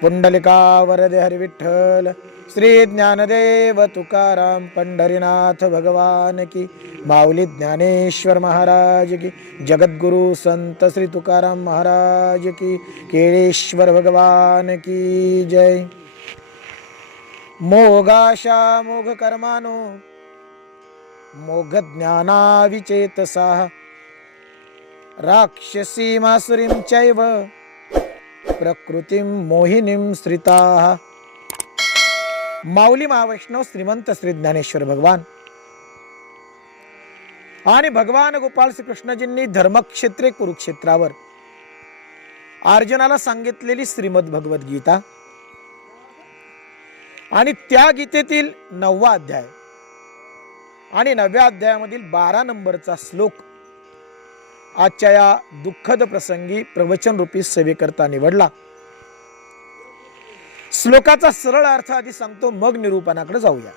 पुंडलिका वरदे हरि विठ्ठल श्री ज्ञानदेव तुकाराम पंढरीनाथ भगवान की, माऊली ज्ञानेश्वर महाराज की, जगद्गुरु संत श्री तुकाराम महाराज की, केळेश्वर भगवान की जय. मोगाशा मोघ कर्मानो मोघ ज्ञाना विचेतसा, राक्षसी मासुरीं चैव प्रकृतीं मोहिनीं श्रिताः. माऊली महावैष्णव श्रीमंत श्री ज्ञानेश्वर भगवान आणि भगवान गोपाल श्री कृष्णजींनी धर्मक्षेत्रे कुरुक्षेत्रावर अर्जुनाला सांगितलेली श्रीमद भगवत गीता आणि त्या गीतेतील 9वा अध्याय आणि 9व्या अध्यायामधील 12 नंबरचा श्लोक आजच्या या दुःखद प्रसंगी प्रवचन रूपी सेवेकरता निवडला. श्लोकाचा सरळ अर्थ आधी सांगतो, मग निरूपणाकडे जाऊया.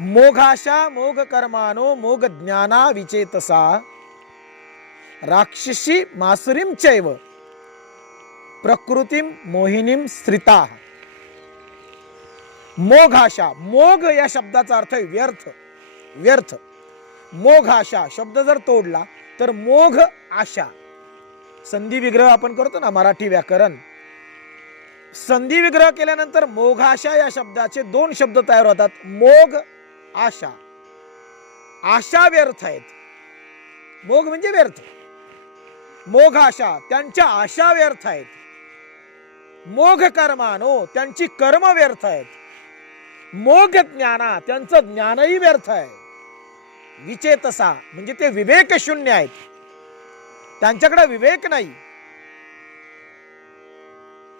मोघाशा मोघ कर्मानो मोघ ज्ञाना विचेतसा, राक्षसी मासुरीं चैव प्रकृतीं मोहिनीं श्रिताः. मोघाशा, मोघ या शब्दाचा अर्थ आहे व्यर्थ, व्यर्थ. मोघाशा शब्द जर तोडला तर मोघ आशा, संधी विग्रह आपण करतो ना मराठी व्याकरण, संधी विग्रह केल्यानंतर मोघाशा या शब्दाचे 2 शब्द तयार होतात. मोघ आशा, आशा व्यर्थ आहेत. मोघ म्हणजे व्यर्थ, मोघ आशा त्यांच्या आशा व्यर्थ आहेत. मोघ कर्मानो त्यांची कर्म व्यर्थ आहेत. मोघ ज्ञाना त्यांचं ज्ञानही व्यर्थ आहे. विचेतसा म्हणजे ते विवेक शून्य आहेत, त्यांच्याकडे विवेक नाही.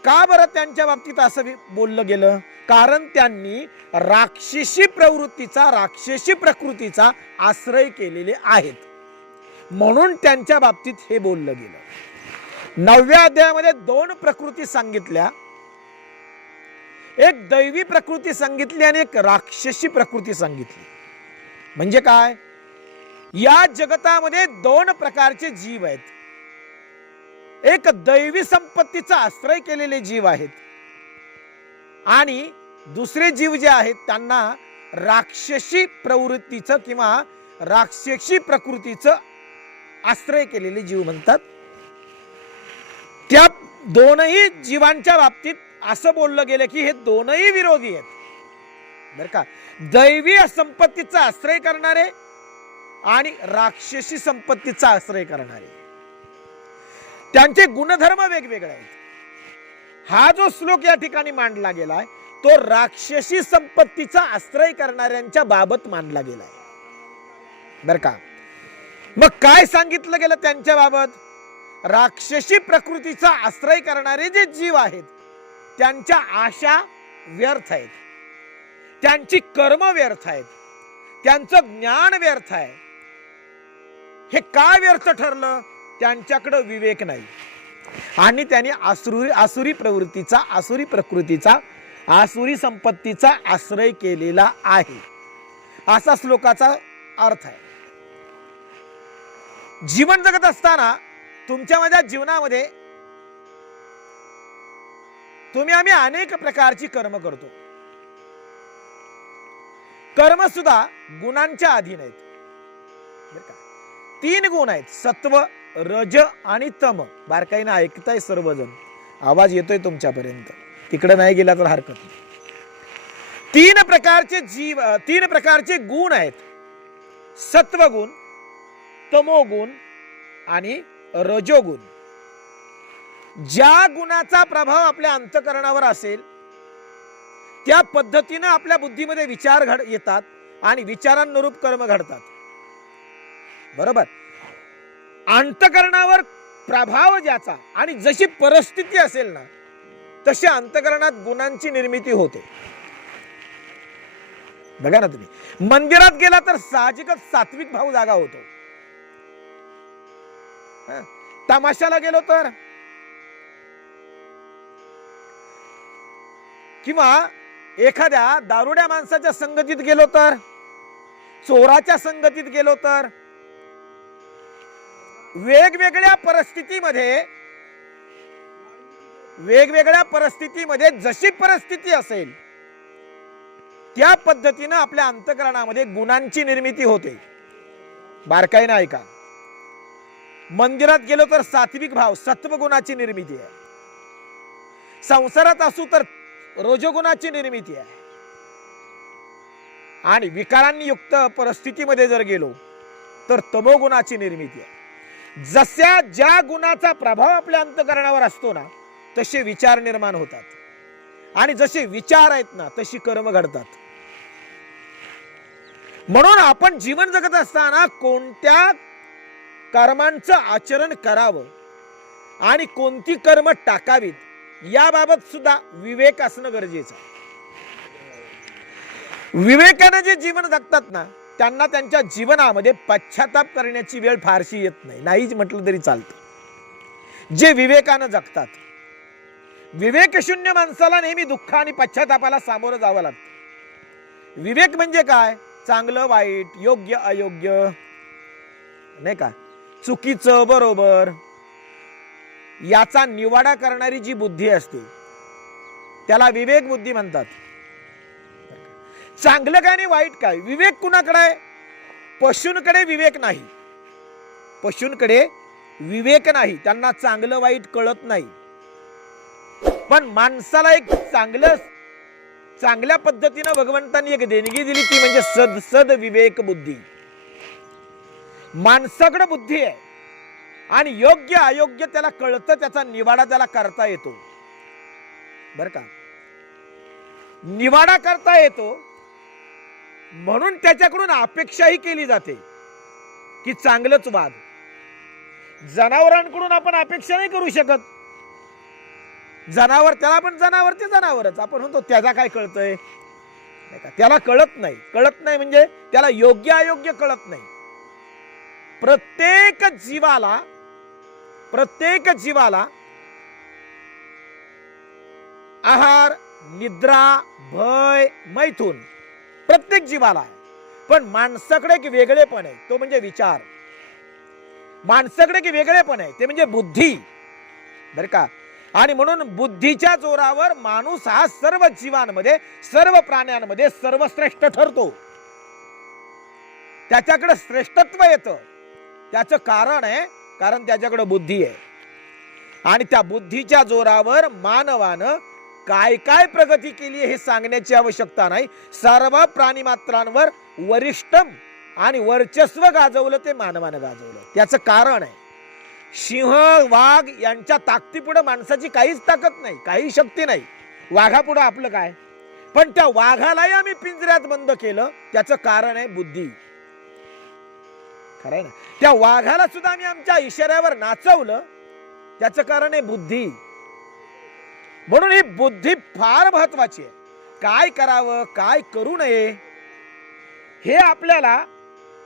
का बरं त्यांच्या बाबतीत असं बोललं गेलं? कारण त्यांनी राक्षसी प्रवृत्तीचा, राक्षसी प्रकृतीचा आश्रय केलेले आहेत, म्हणून त्यांच्या बाबतीत हे बोललं गेलं. 9व्या अध्यायामध्ये 2 प्रकृती सांगितल्या, एक दैवी प्रकृती सांगितली आणि एक राक्षसी प्रकृती सांगितली. म्हणजे काय? या जगतामध्ये 2 प्रकारचे जीव आहेत. एक दैवी संपत्तीचा आश्रय केलेले जीव आहेत आणि दुसरे जीव जे आहेत त्यांना राक्षसी प्रवृत्तीचं किंवा राक्षसी प्रकृतीचं आश्रय केलेले जीव म्हणतात. त्या दोनही जीवांच्या बाबतीत असं बोललं गेलं की हे दोनही विरोधी आहेत, बरं का. दैवी संपत्तीचा आश्रय करणारे आणि राक्षसी संपत्तीचा आश्रय करणारे, त्यांचे गुणधर्म वेगवेगळे आहेत. हा जो श्लोक या ठिकाणी मांडला गेलाय तो राक्षसी संपत्तीचा आश्रय करणाऱ्यांच्या बाबत मांडला गेलाय, बरं का. मग काय सांगितलं गेलं त्यांच्या बाबत? राक्षसी प्रकृतीचा आश्रय करणारे जे जीव आहेत त्यांच्या आशा व्यर्थ आहेत, त्यांची कर्म व्यर्थ आहेत, त्यांचं ज्ञान व्यर्थ आहे. हे काय व्यर्थ ठरलं? त्यांच्याकडे विवेक नाही आणि त्यांनी आसुरी प्रवृत्तीचा, आसुरी प्रकृतीचा, आसुरी संपत्तीचा आश्रय केलेला आहे, असा श्लोकाचा अर्थ आहे. जीवन जगत असताना तुमच्या माझ्या जीवनामध्ये आम्ही अनेक प्रकारची कर्म करतो. कर्म सुद्धा गुणांच्या अधीन आहेत, बरं का. 3 गुण आहेत, सत्व, रज आणि तम. बारकाईने ऐकताय सर्वजण, आवाज येतोय तुमच्यापर्यंत, तिकडे नाही गेला तर हरकत नाही. 3 प्रकारचे जीव, 3 प्रकारचे गुण आहेत, सत्वगुण, तमोगुण आणि रजोगुण. ज्या गुणाचा प्रभाव आपल्या अंतःकरणावर असेल त्या पद्धतीने आपल्या बुद्धीमध्ये विचार येतात आणि विचारांनुरूप कर्म घडतात, बरोबर. अंतःकरणावर प्रभाव ज्याचा आणि जशी परिस्थिती असेल ना तशी अंतःकरणात गुणांची निर्मिती होते. बघा ना, तुम्ही मंदिरात गेला तर साहजिकच सात्विक भाव जागा होतो. तमाशाला गेलो तर किंवा एखाद्या दारुड्या माणसाच्या संगतीत गेलो तर, चोराच्या संगतीत गेलो तर, वेगवेगळ्या परिस्थितीमध्ये वेगवेगळ्या परिस्थितीमध्ये जशी परिस्थिती असेल त्या पद्धतीनं आपल्या अंतःकरणामध्ये गुणांची निर्मिती होते. बारकाईनं ऐका. मंदिरात गेलो तर सात्विक भाव सत्वगुणाची निर्मिती आहे. संसारात असू तर रजोगुणाची निर्मिती आहे. आणि विकारांनी युक्त परिस्थितीमध्ये जर गेलो तर तमोगुणाची निर्मिती आहे. जशा ज्या गुणाचा प्रभाव आपल्या अंतःकरणावर असतो ना तसे विचार निर्माण होतात. आणि जसे विचार आहेत ना तशी कर्म घडतात. म्हणून आपण जीवन जगत असताना कोणत्या कर्मांचं आचरण करावं आणि कोणती कर्म टाकावीत याबाबत सुद्धा विवेक असणं गरजेचं आहे. विवेकानं जे जीवन जगतात ना त्यांना त्यांच्या जीवनामध्ये पश्चाताप करण्याची वेळ फारशी येत नाही. नाहीच म्हटलं तरी चालतं. जे विवेकानं जगतात. विवेकशून्य माणसाला नेहमी दुःख आणि पश्चातापाला सामोरं जावं लागतं. विवेक म्हणजे काय? चांगलं वाईट, योग्य अयोग्य, नाही का, चुकीचं बरोबर याचा निवाडा करणारी जी बुद्धी असते त्याला विवेक बुद्धी म्हणतात. चांगलं काय आणि वाईट काय? विवेक कुणाकडे आहे? पशूंकडे विवेक नाही. पशूंकडे विवेक नाही, त्यांना चांगलं वाईट कळत नाही. पण माणसाला एक चांगल्या पद्धतीनं भगवंतांनी एक देणगी दिली ती म्हणजे सद विवेक बुद्धी. माणसाकडे बुद्धी आहे आणि योग्य अयोग्य त्याला कळतं, त्याचा निवाडा त्याला करता येतो. बर का? निवाडा करता येतो म्हणून त्याच्याकडून अपेक्षाही केली जाते की चांगलंच वाग. जनावरांकडून आपण अपेक्षा नाही करू शकत. जनावर त्याला पण जनावर ते जनावरच. आपण म्हणतो त्याला काय कळतंय? त्याला कळत नाही. कळत नाही म्हणजे त्याला योग्य अयोग्य कळत नाही. प्रत्येक जीवाला आहार, निद्रा, भय, मैथून प्रत्येक जीवाला आहे. पण माणसाकडे एक वेगळेपण आहे, तो म्हणजे विचार. माणसाकडे एक वेगळेपण आहे, ते म्हणजे बुद्धी. बर का? आणि म्हणून बुद्धीच्या जोरावर माणूस हा सर्व जीवांमध्ये, सर्व प्राण्यांमध्ये सर्वश्रेष्ठ ठरतो. त्याच्याकडे श्रेष्ठत्व येतं. त्याचं कारण आहे कारण त्याच्याकडे बुद्धी आहे. आणि त्या बुद्धीच्या जोरावर मानवानं काय काय प्रगती केली हे सांगण्याची आवश्यकता नाही. सर्व प्राणी मात्रांवर वरिष्ठम आणि वर्चस्व गाजवलं ते मानवानं गाजवलं. त्याचं कारण आहे सिंह, वाघ यांच्या ताकदीपुढे माणसाची काहीच ताकद नाही, काही शक्ती नाही. वाघापुढे आपलं काय? पण त्या वाघालाही आम्ही पिंजऱ्यात बंद केलं, त्याचं कारण आहे बुद्धी. खरंय ना? त्या वाघाला सुद्धा आम्ही आमच्या इशाऱ्यावर नाचवलं, त्याचं कारण आहे बुद्धी. म्हणून ही बुद्धी फार महत्वाची आहे. काय करावं काय करू नये हे आपल्याला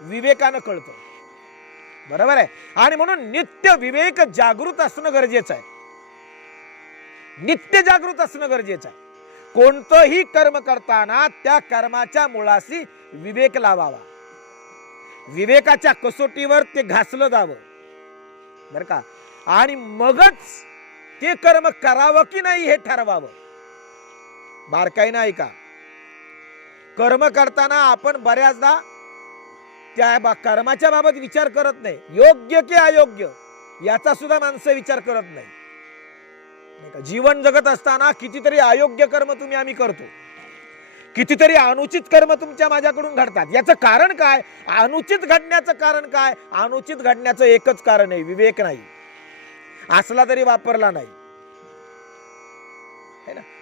विवेकानं कळतं. बरोबर आहे? आणि म्हणून नित्य विवेक जागृत असणं गरजेचं आहे. नित्य जागृत असणं गरजेचं आहे. कोणतंही कर्म करताना त्या कर्माच्या मुळाशी विवेक लावावा. विवेकाच्या कसोटीवर ते घासलं जावं. बर का? आणि मगच ते कर्म करावं की नाही हे ठरवावं. बारकाईनं ऐका. कर्म करताना आपण बऱ्याचदा त्या कर्माच्या बाबत विचार करत नाही. योग्य की अयोग्य याचा सुद्धा माणसं विचार करत नाही. जीवन जगत असताना कितीतरी अयोग्य कर्म आम्ही करतो. कितीतरी अनुचित कर्म तुमच्या माझ्याकडून घडतात. याचं कारण काय? अनुचित घडण्याचं कारण काय? अनुचित घडण्याचं एकच कारण आहे, विवेक नाही. असला तरी वापरला नाही.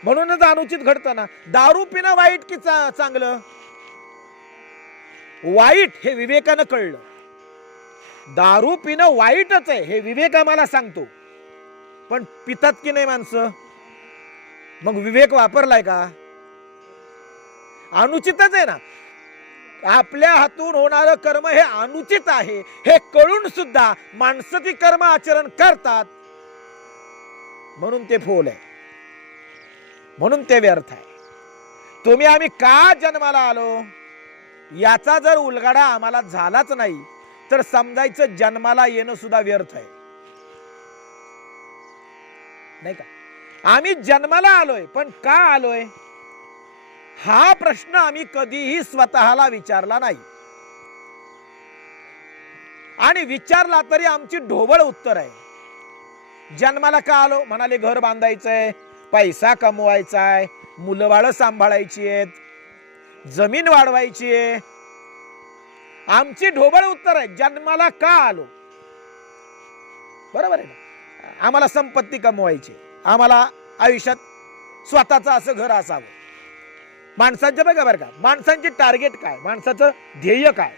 म्हणूनच अनुचित घडतं ना. दारू पिणं वाईट की चांगलं? वाईट हे विवेकानं कळलं. दारू पिणं वाईटच आहे हे विवेक आम्हाला सांगतो. पण पितात की नाही माणसं? मग विवेक वापरलाय का? अनुचितच आहे ना. आपल्या हातून होणारं कर्म हे अनुचित आहे हे कळून सुद्धा माणसं ती कर्म आचरण करतात. म्हणून ते फोल आहे, म्हणून ते व्यर्थ आहे. तुम्ही आम्ही का जन्माला आलो याचा जर उलगडा आम्हाला झालाच नाही तर समजायचं जन्माला येणं सुद्धा व्यर्थ आहे. नाही का? आम्ही जन्माला आलोय, पण का आलोय हा प्रश्न आम्ही कधीही स्वतःला विचारला नाही. आणि विचारला तरी आमची ढोबळ उत्तर आहे. जन्माला का आलो? म्हणाले घर बांधायचंय, पैसा कमवायचाय, मुलं बाळ सांभाळायची आहेत, जमीन वाढवायची आहे. आमची ढोबळ उत्तर आहे जन्माला का आलो. बरोबर आहे ना? आम्हाला संपत्ती कमवायची, आम्हाला आयुष्यात स्वतःचं असं घर असावं. माणसांचे बघा बरं का, माणसांचे टार्गेट काय, माणसाचं ध्येय काय.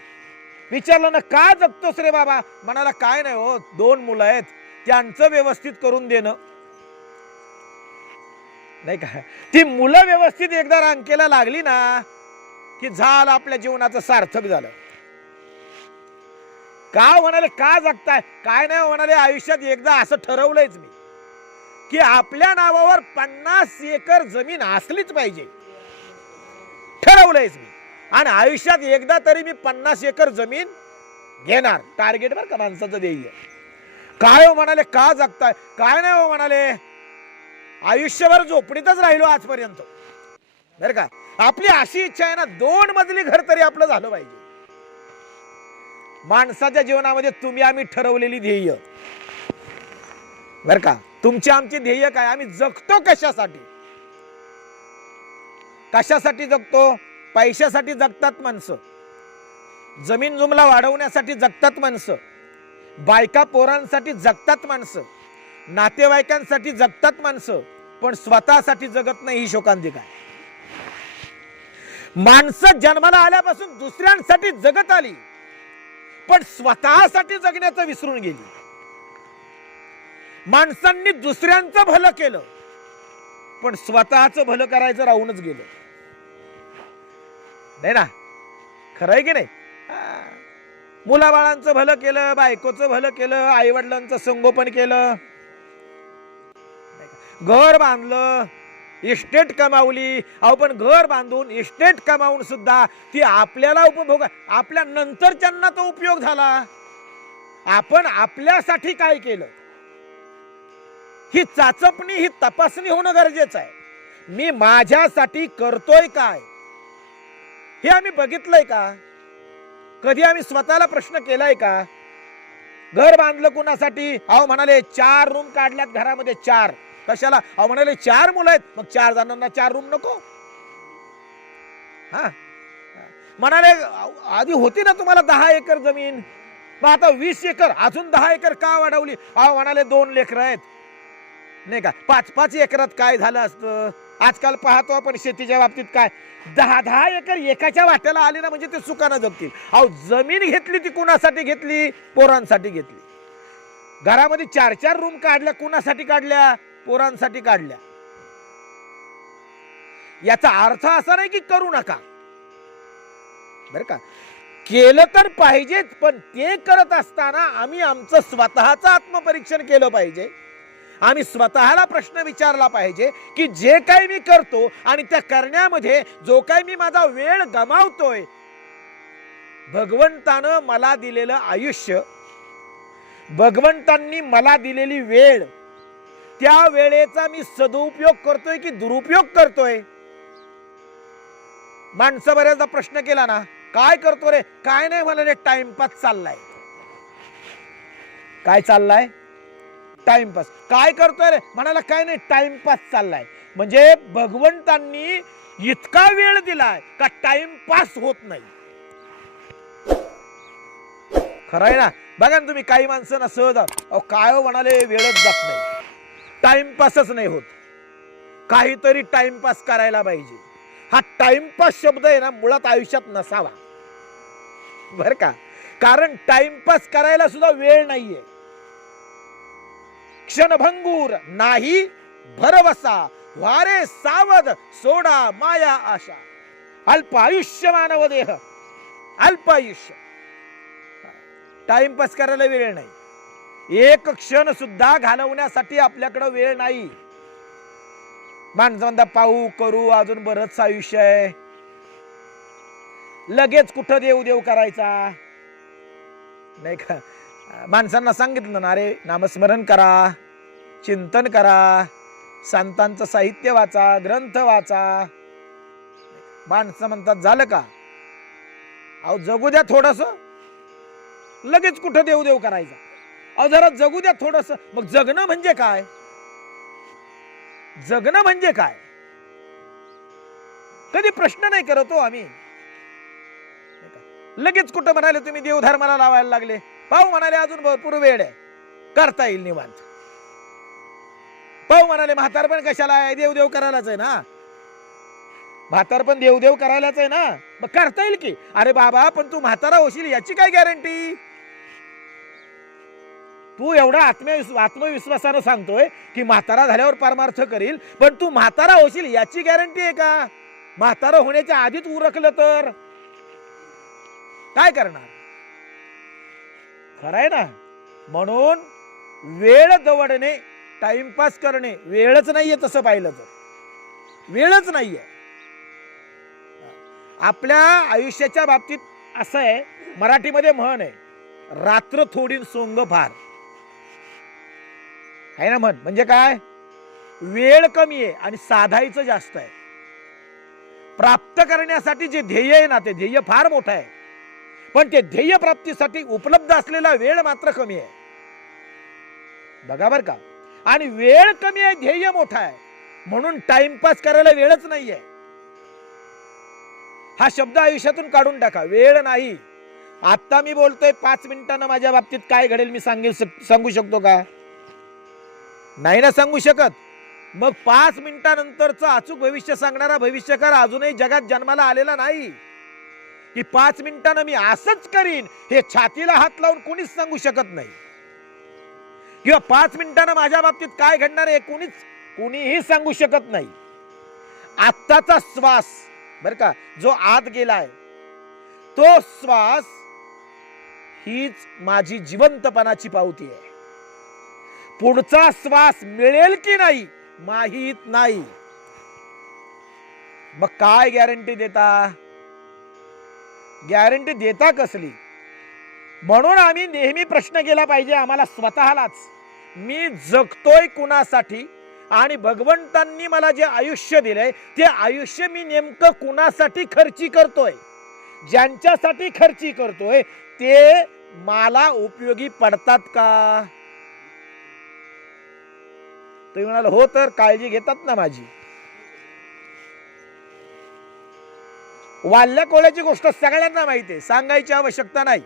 विचारलं ना का जगतोस रे बाबा, म्हणाला काय नाही हो, 2 मुलं आहेत, त्यांचं व्यवस्थित करून देणं. नाही का, ती मुलं व्यवस्थित एकदा रांकेला लागली ना की झालं, आपल्या जीवनाचं सार्थक झालं. का म्हणाले का जगताय? काय नाही म्हणाले, आयुष्यात एकदा असं ठरवलंयच मी की आपल्या नावावर 50 एकर जमीन असलीच पाहिजे. ठरवलंयच मी, आणि आयुष्यात एकदा तरी मी 50 एकर जमीन घेणार. टार्गेट बरं का माणसाचं ध्येय. काय हो म्हणाले का जगताय? काय नाही हो म्हणाले, आयुष्यभर झोपडीतच राहिलो आजपर्यंत. बरं का, आपली अशी इच्छा आहे ना, 2 मजली घर तरी आपलं झालं पाहिजे. माणसाच्या जीवनामध्ये तुम्ही आम्ही ठरवलेली ध्येय. बरं का, तुमची आमची ध्येय काय, आम्ही जगतो कशासाठी? कशासाठी जगतो? पैशासाठी जगतात माणसं, जमीन जुमला वाढवण्यासाठी जगतात माणसं, बायका पोरांसाठी जगतात माणसं, नातेवाईकांसाठी जगतात माणसं, पण स्वतःसाठी जगत नाही. ही शोकांतिका आहे. माणसं जन्माला आल्यापासून दुसऱ्यांसाठी जगत आली, पण स्वतःसाठी जगण्याचं विसरून गेली. माणसांनी दुसऱ्यांचं भलं केलं, पण स्वतःचं भलं करायचं राहूनच गेलं. नाही ना, खरं आहे की नाही? मुलाबाळांचं भलं केलं, बायकोचं भलं केलं, आई वडिलांचं संगोपन केलं, घर बांधलं, इस्टेट कमावली. अहो पण घर बांधून इस्टेट कमावून सुद्धा ती आपल्याला उपभोग, आपल्या नंतरच्यांना तो उपयोग झाला. आपण आपल्यासाठी काय केलं ही चाचपणी, ही तपासणी होणं गरजेचं आहे. मी माझ्यासाठी करतोय काय हे आम्ही बघितलंय का? कधी आम्ही स्वतःला प्रश्न केलाय का? घर बांधलं कुणासाठी? अहो म्हणाले 4 रूम काढल्यात घरामध्ये. 4 कशाला? अहो म्हणाले 4 मुलं आहेत, मग 4 जणांना 4 रूम नको? हा म्हणाले आधी होती ना तुम्हाला 10 एकर जमीन, मग आता 20 एकर, अजून 10 एकर का वाढवली? अहो म्हणाले 2 लेकरं आहेत, नाही का, 5-5 एकरात काय झालं असतं? आजकाल पाहतो आपण शेतीच्या बाबतीत काय 10-10 एकर एकाच्या वाट्याला आले ना म्हणजे ते सुखानं जगतील. अहो जमीन घेतली ती कुणासाठी घेतली? पोरांसाठी घेतली. घरामध्ये 4-4 रूम काढल्या, कुणासाठी काढल्या? पोरांसाठी काढल्या. याचा अर्थ असा नाही की करू नका, बरं का, केलं तर पाहिजेच, पण ते करत असताना आम्ही आमचं स्वतःचं आत्मपरीक्षण केलं पाहिजे. आम्ही स्वतःला प्रश्न विचारला पाहिजे की जे काही मी करतो आणि त्या करण्यामध्ये जो काही मी माझा वेळ गमावतोय, भगवंतानं मला दिलेलं आयुष्य, भगवंतांनी मला दिलेली वेळ, त्या वेळेचा मी सदुपयोग करतोय की दुरुपयोग करतोय? माणसं बऱ्याचदा प्रश्न केला ना, काय करतो रे? काय नाही म्हणाले, टाइमपास चाललाय. काय चाललाय? टाइमपास. काय करतोय रे? म्हणाला काय नाही, टाइमपास चाललाय. म्हणजे भगवंतांनी इतका वेळ दिलाय का टाइमपास होत नाही. खरं आहे ना? बघा ना तुम्ही, काही माणसं ना सहज काय हो म्हणाले, वेळच जात नाही, टाइमपासच नाही होत. काहीतरी टाइमपास करायला पाहिजे. हा टाइमपास शब्द आहे ना मुळात आयुष्यात नसावा, बर का, कारण टाइमपास करायला सुद्धा वेळ नाहीये. क्षणभंगूर नाही भरवसा, वारे सावध सोडा माया आशा. अल्प आयुष्य मानव देह, अल्प आयुष्य. टाइमपास करायला वेळ नाही. एक क्षण सुद्धा घालवण्यासाठी आपल्याकडे वेळ नाही. माणसांना पाहू करू, अजून बरंच आयुष्य आहे, लगेच कुठं देव देव करायचा नाही का? माणसांना सांगितलं ना, अरे नामस्मरण करा, चिंतन करा, संतांचं साहित्य वाचा, ग्रंथ वाचा. माणसं म्हणतात झालं का? अहो जगू द्या थोडस, लगेच कुठं देव देव करायचा. अहो जरा जगू द्या थोडस. मग जगणं म्हणजे काय? जगणं म्हणजे काय? कधी प्रश्न नाही करत हो आम्ही. लगेच कुठं म्हणाले तुम्ही देवधर्माला लावायला लागले. पाहू म्हणाले अजून भरपूर वेळ आहे, करता येईल निवांत. पाहू म्हणाले म्हातारपण कशाला आहे, देवदेव करायलाच आहे ना. म्हातारपण देवदेव करायलाच आहे ना, मग करता येईल की. अरे बाबा पण तू म्हातारा होशील याची काय गॅरंटी? तू एवढा आत्मविश्वासानं सांगतोय की म्हातारा झाल्यावर परमार्थ करील, पण तू म्हातारा होशील याची गॅरंटी आहे का? म्हातारा होण्याच्या आधीच उरकलं तर काय करणार? खरंय ना. म्हणून वेळ दवडणे, टाइमपास करणे वेळच नाहीये. तसं पाहिलं तर वेळच नाहीये. आपल्या आयुष्याच्या बाबतीत असं आहे, मराठीमध्ये म्हण आहे, रात्र थोडी सोंग फार आहे ना. म्हण म्हणजे काय? वेळ कमी आहे आणि साधायचं जास्त आहे. प्राप्त करण्यासाठी जे ध्येय आहे ना, ते ध्येय फार मोठं आहे, पण ते ध्येय प्राप्तीसाठी उपलब्ध असलेला वेळ मात्र कमी आहे. बघा बर का. आणि वेळ कमी आहे, ध्येय मोठा आहे, म्हणून टाइमपास करायला वेळच नाहीये. हा शब्द आयुष्यातून काढून टाका. वेळ नाही. आता मी बोलतोय 5 मिनिटांना माझ्या बाबतीत काय घडेल मी सांगू शकतो का? नाही ना सांगू शकत. मग 5 मिनिटानंतरचं अचूक भविष्य सांगणारा भविष्यकार अजूनही जगात जन्माला आलेला नाही. की 5 मिनिटांना मी असंच करीन हे छातीला हात लावून कोणीच सांगू शकत नाही. किंवा 5 मिनिटांना माझ्या बाबतीत काय घडणार आहे कोणीही सांगू शकत नाही. आत्ताचा श्वास बर का, जो आत गेलाय तो श्वास हीच माझी जिवंतपणाची पावती आहे. पुढचा श्वास मिळेल की नाही माहित नाही. मग काय गॅरंटी देता? गॅरंटी देता कसली? म्हणून आम्ही नेहमी प्रश्न केला पाहिजे आम्हाला स्वतःलाच, मी जगतोय कुणासाठी आणि भगवंतांनी मला जे आयुष्य दिलंय ते आयुष्य मी नेमकं कुणासाठी खर्ची करतोय? ज्यांच्यासाठी खर्ची करतोय ते मला उपयोगी पडतात का? तुम्ही म्हणाल हो तर काळजी घेतात ना माझी. वाल्ल्या कोळ्याची गोष्ट सगळ्यांना माहिती आहे, सांगायची आवश्यकता नाही.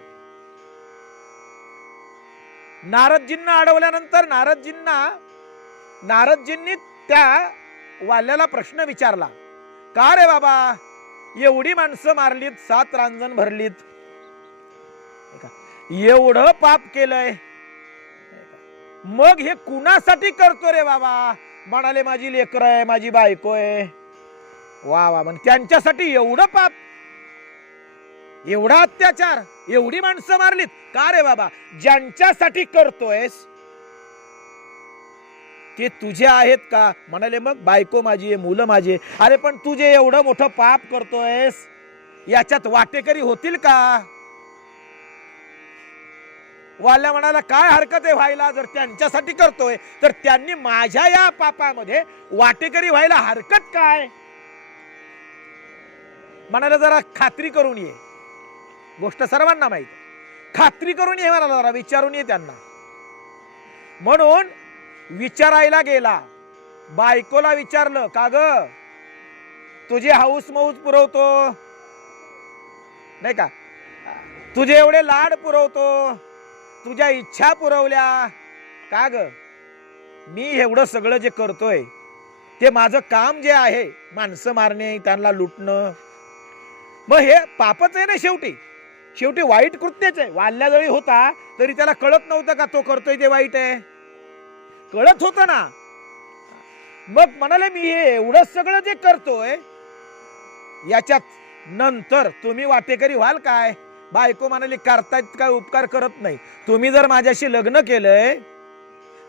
नारदजींना अडवल्यानंतर नारदजींनी त्या वाल्याला प्रश्न विचारला, का रे बाबा एवढी माणसं मारलीत, 7 रांजण भरलीत, एवढं पाप केलंय, मग हे कुणासाठी करतो रे बाबा? म्हणाले माझी लेकरं आहे, माझी बायको आहे. वा वा. म्हण त्यांच्यासाठी एवढं पाप, एवढा अत्याचार, एवढी माणसं मारलीत, का रे बाबा? ज्यांच्यासाठी करतोयस ते तुझे आहेत का? म्हणाले मग बायको माझी आहे, मुलं माझी. अरे पण तू जे एवढं मोठं पाप करतोयस याच्यात वाटेकरी होतील का? वाल्या म्हणाला काय हरकत आहे व्हायला, जर त्यांच्यासाठी करतोय तर त्यांनी माझ्या या पापामध्ये वाटेकरी व्हायला हरकत काय? म्हणाला जरा खात्री करून ये. गोष्ट सर्वांना माहिती, खात्री करून ये म्हणाला, जरा विचारून ये त्यांना. म्हणून विचारायला गेला. बायकोला विचारलं, का ग तुझे हाऊस मौज पुरवतो नाही का, तुझे एवढे लाड पुरवतो, तुझ्या इच्छा पुरवल्या का ग? मी एवढं सगळं जे करतोय ते माझं काम जे आहे, माणसं मारणे, त्यांना लुटणं, मग हे पापच आहे ना. शेवटी वाईट कृत्यच आहे. वाल्याजळी होता तरी त्याला कळत नव्हतं का तो करतोय ते वाईट आहे? कळत होतं ना. मग म्हणाले मी हे एवढं सगळं जे करतोय याच्यात नंतर तुम्ही वाटेकरी व्हाल काय? बायको म्हणाली करतायत काय, उपकार करत नाही. तुम्ही जर माझ्याशी लग्न केलंय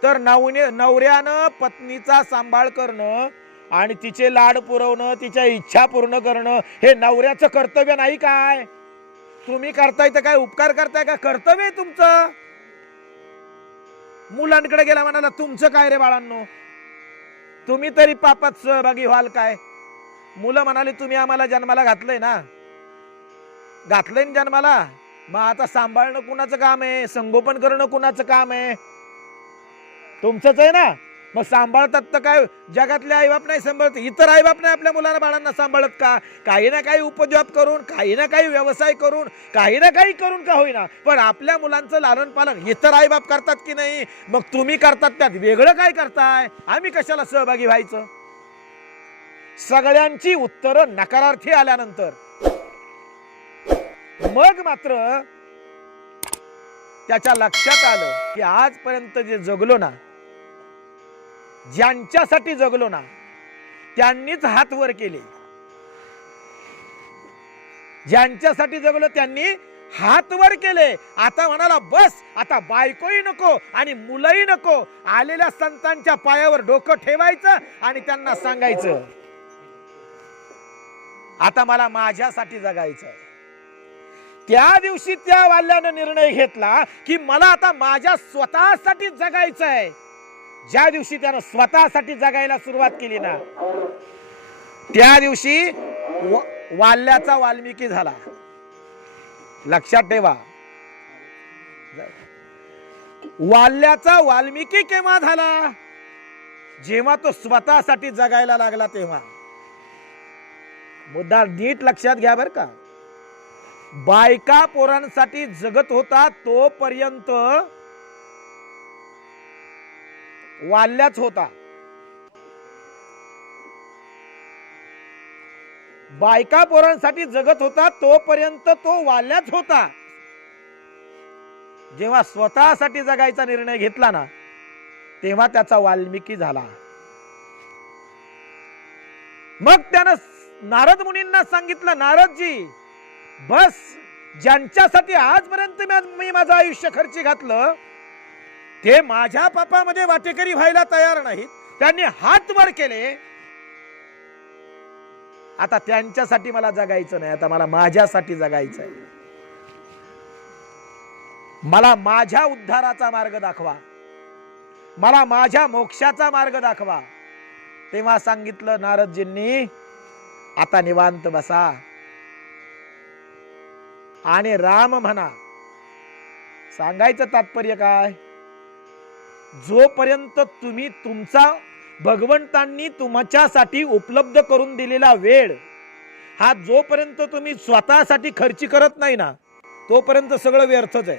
तर नवऱ्यानं पत्नीचा सांभाळ करणं आणि तिचे लाड पुरवणं, तिच्या इच्छा पूर्ण करणं हे नवऱ्याचं कर्तव्य नाही काय? तुम्ही करताय तर काय उपकार करताय का? कर्तव्य आहे तुमचं. मुलांकडे गेला म्हणाला तुमचं काय रे बाळांनो, तुम्ही तरी पापात सहभागी व्हाल काय? मुलं म्हणाले तुम्ही आम्हाला जन्माला घातलंय ना, घातलंय ना जन्माला, मग आता सांभाळणं कुणाचं काम आहे? संगोपन करणं कुणाचं काम आहे? तुमचंच आहे ना. मग सांभाळतात तर काय जगातले आईबाप नाही सांभाळत? इतर आईबाप नाही आपल्या मुलांना बाळांना सांभाळत का? काही ना काही उपजॉब करून, काही ना काही व्यवसाय करून, काही ना काही करून का होईना, पण आपल्या मुलांचं लालन पालन इतर आईबाप करतात की नाही? मग तुम्ही करतात त्यात वेगळं काय करताय? आम्ही कशाला सहभागी व्हायचं? सगळ्यांची उत्तरं नकारार्थी आल्यानंतर मग मात्र त्याच्या लक्षात आलं की आजपर्यंत जे जगलो ना, ज्यांच्यासाठी जगलो ना, त्यांनीच हात वर केले. ज्यांच्यासाठी जगलो त्यांनी हात वर केले. आता म्हणाला बस, आता बायकोही नको आणि मुलंही नको. आलेल्या संतांच्या पायावर डोकं ठेवायचं आणि त्यांना सांगायचं आता मला माझ्यासाठी जगायचं. त्या दिवशी त्या वाल्यानं निर्णय घेतला की मला आता माझ्या स्वतःसाठी जगायचं आहे. ज्या दिवशी त्यानं स्वतःसाठी जगायला सुरुवात केली ना, त्या दिवशी वाल्याचा वाल्मिकी झाला. लक्षात ठेवा, वाल्याचा वाल्मिकी केव्हा झाला? जेव्हा तो स्वतःसाठी जगायला लागला तेव्हा. मुद्दा नीट लक्षात घ्या बर का. बायका पोरांसाठी जगत होता तोपर्यंत वाल्याच होता. बायका पोरांसाठी जगत होता तोपर्यंत तो वाल्याच होता. जेव्हा स्वतःसाठी जगायचा निर्णय घेतला ना, तेव्हा त्याचा वाल्मिकी झाला. मग त्यानं नारद मुनींना सांगितलं, नारदजी बस, ज्यांच्यासाठी आजपर्यंत मी माझं आयुष्य खर्ची घातलं ते माझ्या पापामध्ये वाटेकरी व्हायला तयार नाहीत. त्यांनी हात वर केले. आता त्यांच्यासाठी मला जगायचं नाही, आता मला माझ्यासाठी जगायचं आहे. मला माझ्या उद्धाराचा मार्ग दाखवा, मला माझ्या मोक्षाचा मार्ग दाखवा. तेव्हा सांगितलं नारदजींनी, आता निवांत बसा आणि राम म्हणा. सांगायचं तात्पर्य काय? जोपर्यंत तुम्ही तुमचा भगवंतांनी तुमच्यासाठी उपलब्ध करून दिलेला वेळ हा जोपर्यंत तुम्ही स्वतःसाठी खर्ची करत नाही ना, तोपर्यंत सगळं व्यर्थच आहे.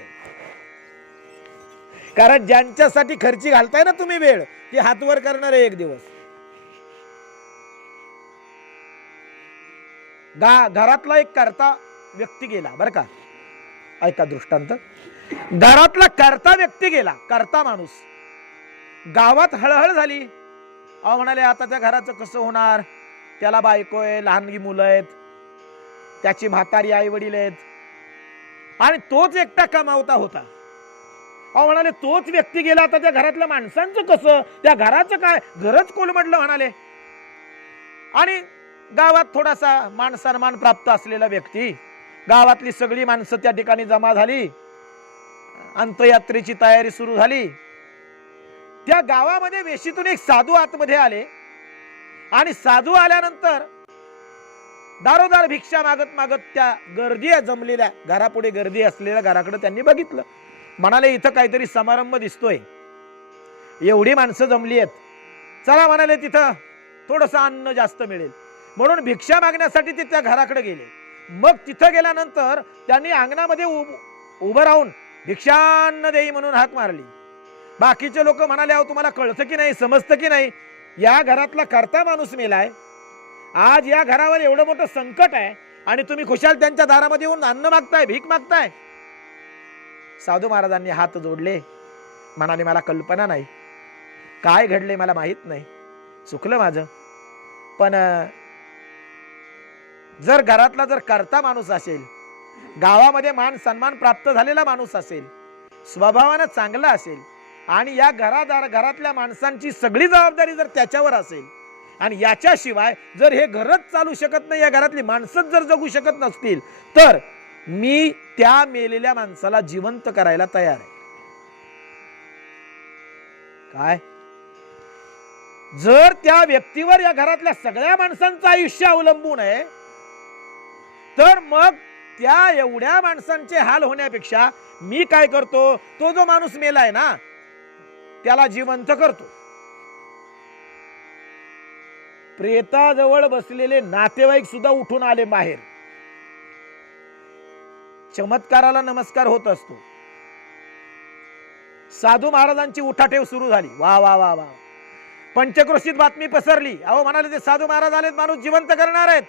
कारण ज्यांच्यासाठी खर्ची घालताय ना तुम्ही वेळ, ते हातवर करणार आहे एक दिवस. घरातला एक करता व्यक्ती गेला बर का, ऐका दृष्टांत. घरातला करता व्यक्ती गेला, करता माणूस. गावात हळहळ झाली. अहो म्हणाले आता त्या घराचं कसं होणार? त्याला बायको आहे, लहान मुलं आहेत, त्याची म्हातारी आई वडील आहेत आणि तोच एकटा कमावता होता. अहो म्हणाले तोच व्यक्ती गेला, आता त्या घरातल्या माणसांचं कसं? त्या घराचं काय? घरच कोलमडलं म्हणाले. आणि गावात थोडासा मान सन्मान प्राप्त असलेला व्यक्ती, गावातली सगळी माणसं त्या ठिकाणी जमा झाली. अंत्ययात्रेची तयारी सुरू झाली. त्या गावामध्ये वेशीतून एक साधू आतमध्ये आले आणि साधू आल्यानंतर दारोदार भिक्षा मागत मागत त्या गर्दी जमलेल्या घरापुढे गर्दी असलेल्या घराकडे त्यांनी बघितलं. म्हणाले इथं काहीतरी समारंभ दिसतोय, एवढी माणसं जमली आहेत, चला म्हणाले तिथं थोडंसं अन्न जास्त मिळेल. म्हणून भिक्षा मागण्यासाठी ते त्या घराकडे गेले. मग तिथं गेल्यानंतर त्यांनी अंगणामध्ये उभं राहून भिक्षान्न देई म्हणून हाक मारली. बाकीचे लोक म्हणाले अहो तुम्हाला कळतं की नाही, समजतं की नाही, या घरातला करता माणूस मेलाय, आज या घरावर एवढं मोठं संकट आहे आणि तुम्ही खुशाल त्यांच्या दारामध्ये येऊन अन्न मागताय, भीक मागताय. साधू महाराजांनी हात जोडले, म्हणाले मला कल्पना नाही, काय घडले मला माहित नाही, चुकलं माझं. पण जर घरातला जर करता माणूस असेल, गावामध्ये मान सन्मान प्राप्त झालेला माणूस असेल, स्वभावानं चांगला असेल आणि या घरातल्या माणसांची सगळी जबाबदारी जर त्याच्यावर असेल आणि याच्याशिवाय जर हे घरच चालू शकत नाही, या घरातली माणसंच जर जगू शकत नसतील, तर मी त्या मेलेल्या माणसाला जिवंत करायला तयार आहे. काय जर त्या व्यक्तीवर या घरातल्या सगळ्या माणसांचं आयुष्य अवलंबून आहे, तर मग त्या एवढ्या माणसांचे हाल होण्यापेक्षा मी काय करतो, तो जो माणूस मेलाय ना त्याला जिवंत करतो. प्रेताजवळ बसलेले नातेवाईक सुद्धा उठून आले बाहेर. चमत्काराला नमस्कार होत असतो. साधू महाराजांची उठाठेव सुरू झाली. वा वा वा वा. पंचक्रोशीत बातमी पसरली. अहो म्हणाले ते साधू महाराज आलेत, माणूस जिवंत करणार आहेत.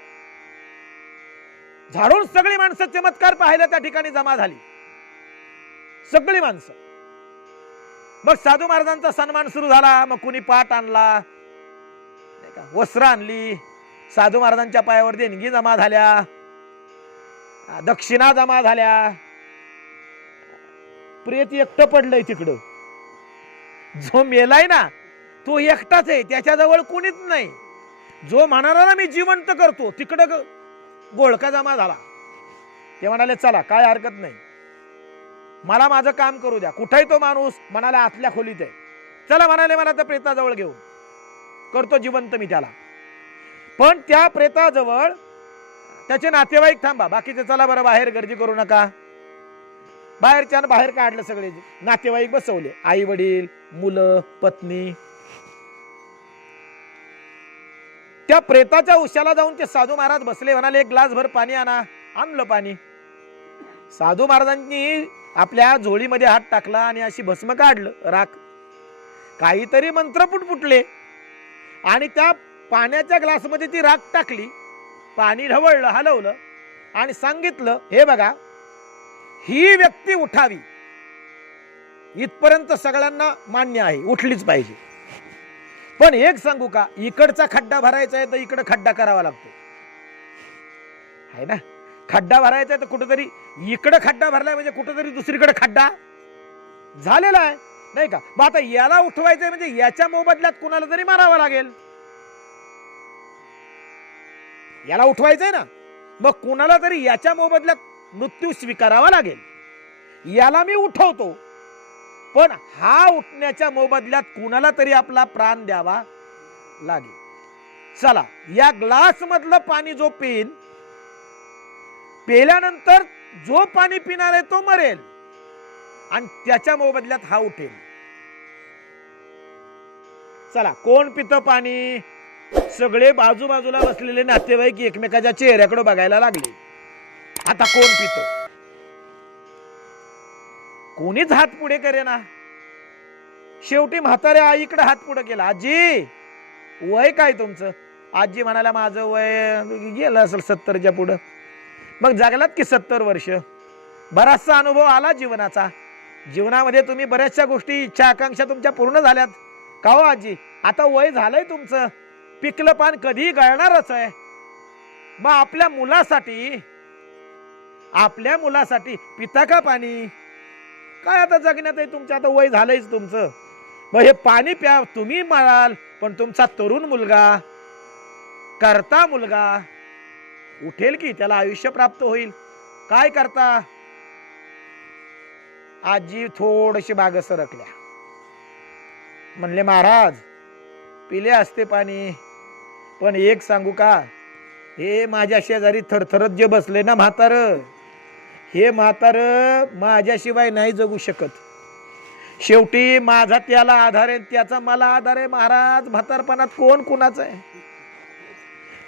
झाडून सगळी माणसं चमत्कार पाहायला त्या ठिकाणी जमा झाली, सगळी माणसं. मग साधू महाराजांचा सन्मान सुरू झाला. मग कुणी पाट आणला, वस्त्र आणली, साधू महाराजांच्या पायावर देणगी जमा झाल्या, दक्षिणा जमा झाल्या. प्रेत एकटं पडलंय तिकडं. जो मेलाय ना तो एकटाच आहे, त्याच्याजवळ कोणीच नाही. जो म्हणाला ना मी जिवंत करतो, तिकडं गोळका जमा झाला. ते म्हणाले चला काय हरकत नाही, मला माझं काम करू द्या. कुठेही तो माणूस म्हणाला आतल्या खोलीत आहे. चला म्हणाले मला त्या प्रेताजवळ घेऊन करतो जिवंत मी त्याला. पण त्या प्रेताजवळ त्याचे नातेवाईक थांबा, बाकीचे चला बरं बाहेर, गर्दी करू नका. बाहेरच्या बाहेर काढलं सगळे नातेवाईक, बसवले आई वडील मुलं पत्नी. त्या प्रेताच्या उशाला जाऊन ते साधू महाराज बसले. म्हणाले एक ग्लास भर पाणी आणा. आणलं पाणी. साधू महाराजांनी आपल्या झोळीमध्ये हात टाकला आणि अशी भस्म काढलं, राख. काहीतरी मंत्र पुटपुटले आणि त्या पाण्याच्या ग्लासमध्ये ती राख टाकली. पाणी ढवळलं, हलवलं आणि सांगितलं हे बघा, ही व्यक्ती उठावी. इथपर्यंत सगळ्यांना मान्य आहे, उठलीच पाहिजे. पण एक सांगू का, इकडचा खड्डा भरायचा आहे तर इकडे खड्डा करावा लागतो, आहे ना. खड्डा भरायचा आहे तर कुठेतरी इकडे खड्डा भरलाय म्हणजे कुठेतरी दुसरीकडे खड्डा झालेला आहे, नाही का. मग आता याला उठवायचंय म्हणजे याच्या मोबदल्यात कुणाला तरी मारावं लागेल. याला उठवायचंय ना, मग कुणाला तरी याच्या मोबदल्यात मृत्यू स्वीकारावा लागेल. याला मी उठवतो, पण हा उठण्याच्या मोबदल्यात कुणाला तरी आपला प्राण द्यावा लागेल. चला, या ग्लास मधलं पाणी जो पिन, पेल्यानंतर जो पाणी पिणार आहे तो मरेल आणि त्याच्या मोबदल्यात हा उठेल. चला, कोण पितं पाणी? सगळे बाजूबाजूला बसलेले नातेवाईक एकमेकाच्या चेहऱ्याकडे बघायला लागले. आता कोण पितं? कोणीच हात पुढे करेना. शेवटी म्हाताऱ्या आईकडे हात पुढे केला. आजी, वय काय तुमचं? आजी म्हणाला माझं वय गेलं असेल 70च्या पुढं. मग जगलात की 70 वर्ष, बराचसा अनुभव आला जीवनाचा. जीवनामध्ये तुम्ही बऱ्याचशा गोष्टी, इच्छा आकांक्षा तुमच्या पूर्ण झाल्यात का हो आजी? आता वय झालंय तुमचं, पिकलं पान कधी गळणारच आहे. मग आपल्या मुलासाठी पिता का पाणी? काय आता जगण्यात आहे तुमच्या, आता वय झालंयच तुमचं. मग हे पाणी प्या, तुम्ही मराल पण तुमचा तरुण मुलगा, करता मुलगा उठेल की, त्याला आयुष्य प्राप्त होईल. काय करता? आजी थोडीशी माग सरकल्या. म्हणले महाराज पिले असते पाणी, पण एक सांगू का, हे माझ्या शेजारी थरथरत जे बसले ना म्हातार, हे म्हातार माझ्याशिवाय नाही जगू शकत. शेवटी माझा त्याला आधार आहे, त्याचा मला आधार आहे. महाराज म्हातारपणात कोण कुणाचं आहे?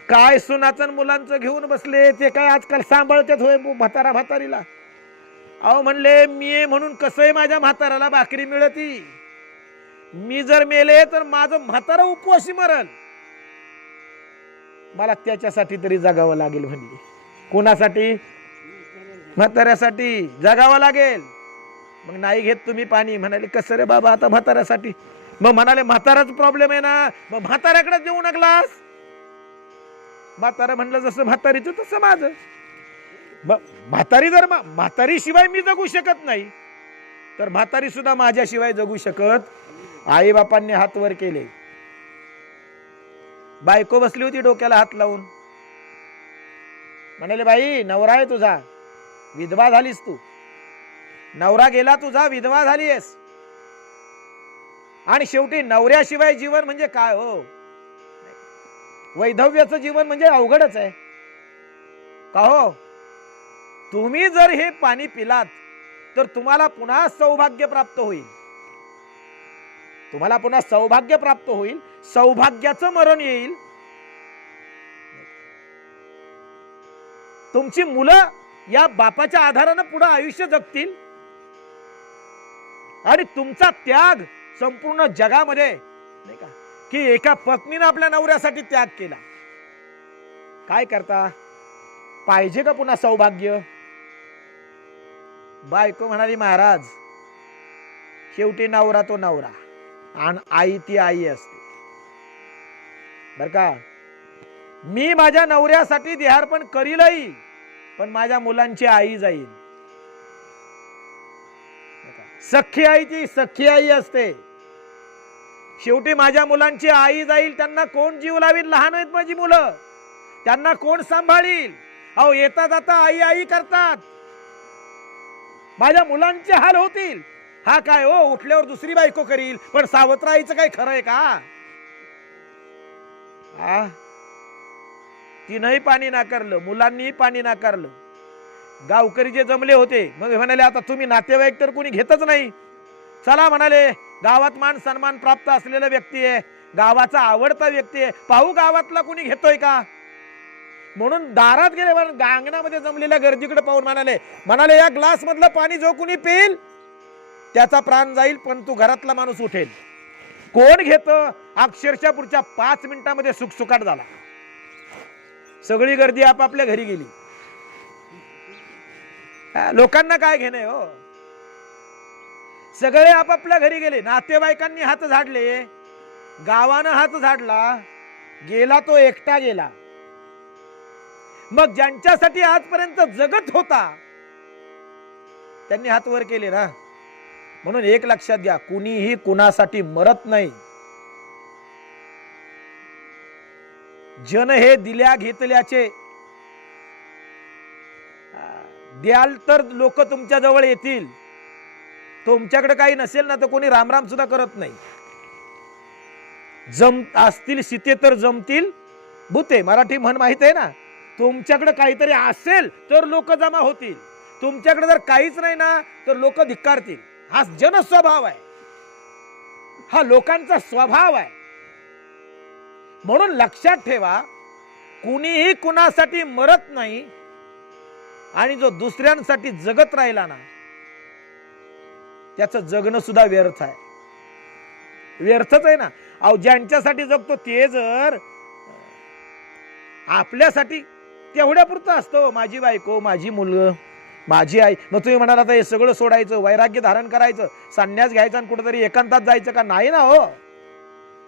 काय सुनाचं मुलांचं घेऊन बसले, ते काय आजकाल सांभाळतात होय म्हातारीला? अहो म्हणले मी म्हणून कसं आहे, माझ्या म्हाताराला भाकरी मिळती. मी जर मेले तर माझं म्हातारा उपवासी मरल, मला त्याच्यासाठी तरी जगावं लागेल. म्हणली कोणासाठी? म्हाताऱ्यासाठी जगावं लागेल. मग नाही घेत तुम्ही पाणी. म्हणाले कसं रे बाबा आता म्हाताऱ्यासाठी? मग म्हणाले म्हाताराच प्रॉब्लेम आहे ना, मग म्हाताऱ्याकडे देऊ ना ग्लास. म्हातारा म्हणलं जसं म्हातारीचं तसं माझं. म्हातारी जर म्हातारी शिवाय मी जगू शकत नाही, तर म्हातारी सुद्धा माझ्याशिवाय जगू शकत. आई बापांनी हात वर केले. बायको बसली होती डोक्याला हात लावून. म्हणाले बाई नवरा आहे तुझा, विधवा झालीस तू. नवरा गेला तुझा, विधवा झालीस. आणि शेवटी नवऱ्याशिवाय जीवन म्हणजे काय हो? वैधव्याचं जीवन म्हणजे अवघडच आहे का हो? तुम्ही जर हे पाणी पिलात तर तुम्हाला पुन्हा सौभाग्य प्राप्त होईल. तुम्हाला पुन्हा सौभाग्य प्राप्त होईल, सौभाग्याचं मरण येईल. तुमची मुलं या बापाच्या आधारानं पुढे आयुष्य जगतील आणि तुमचा त्याग संपूर्ण जगामध्ये, नाही का, की एका पत्नीने आपल्या नवऱ्यासाठी त्याग केला. काय करता? पाहिजे का पुन्हा सौभाग्य? बायको म्हणाली, महाराज शेवटी नवरा तो नवरा आणि आई ती आई असते बर का. मी माझ्या नवऱ्यासाठी देहार्पण करीलही, पण माझ्या मुलांची आई जाईल. सख्खी आई ती सख्खी आई असते. शेवटी माझ्या मुलांची आई जाईल, त्यांना कोण जीव लावील? लहान आहेत माझी मुलं, त्यांना कोण सांभाळील? अहो येता जाता आई आई करतात, माझ्या मुलांचे हाल होतील. हा काय हो, उठल्यावर दुसरी बायको करील, पण सावत्राईचं काही खरं आहे का? तिनंही पाणी नाकारलं, मुलांनीही पाणी नाकारलं. गावकरी जे जमले होते मग म्हणाले, आता तुम्ही नातेवाईक तर कोणी घेतच नाही, चला म्हणाले, गावात मान सन्मान प्राप्त असलेला व्यक्ती आहे, गावाचा आवडता व्यक्ती आहे, पाहू गावातला कोणी घेतोय का. म्हणून दारात गेले, अंगणामध्ये जमलेल्या गर्दीकडे पाहून म्हणाले या ग्लास मधलं पाणी जो कोणी पिईल त्याचा प्राण जाईल, पण तू घरातला माणूस उठेल. कोण घेत? अक्षरशः पुढच्या 5 मिनिटांमध्ये सुखसुखाट झाला. सगळी गर्दी आपापल्या घरी गेली. लोकांना काय घेणे हो? सगळे आपापल्या घरी गेले. नातेवाईकांनी हात झाडले, गावानं हात झाडला, गेला तो एकटा गेला. मग ज्यांच्यासाठी आजपर्यंत जगत होता त्यांनी हात वर केले ना. म्हणून एक लक्षात घ्या, कुणीही कुणासाठी मरत नाही. जन हे दिल्या घेतल्याचे. द्याल तर लोक तुमच्या जवळ येतील, तुमच्याकडे काही नसेल ना तर कोणी रामराम सुद्धा करत नाही. असतील सीते तर जमतील भूते, मराठी म्हण माहित आहे ना. तुमच्याकडे काहीतरी असेल तर लोक जमा होतील, तुमच्याकडे जर काहीच नाही ना तर लोक धिक्कारतील. हा जनस्वभाव आहे, हा लोकांचा स्वभाव आहे. म्हणून लक्षात ठेवा, कुणीही कुणासाठी मरत नाही आणि जो दुसऱ्यांसाठी जगत राहिला ना त्याचं जगणं सुद्धा व्यर्थ आहे. व्यर्थच आहे ना. अहो ज्यांच्यासाठी जगतो ते जर आपल्यासाठी तेवढ्या पुरतं असतो, माझी बायको, माझी मुलगा, माझी आई. मग तुम्ही म्हणाल आता हे सगळं सोडायचं, वैराग्य धारण करायचं, संन्यास घ्यायचा आणि कुठेतरी एकांतात जायचं का? नाही ना हो,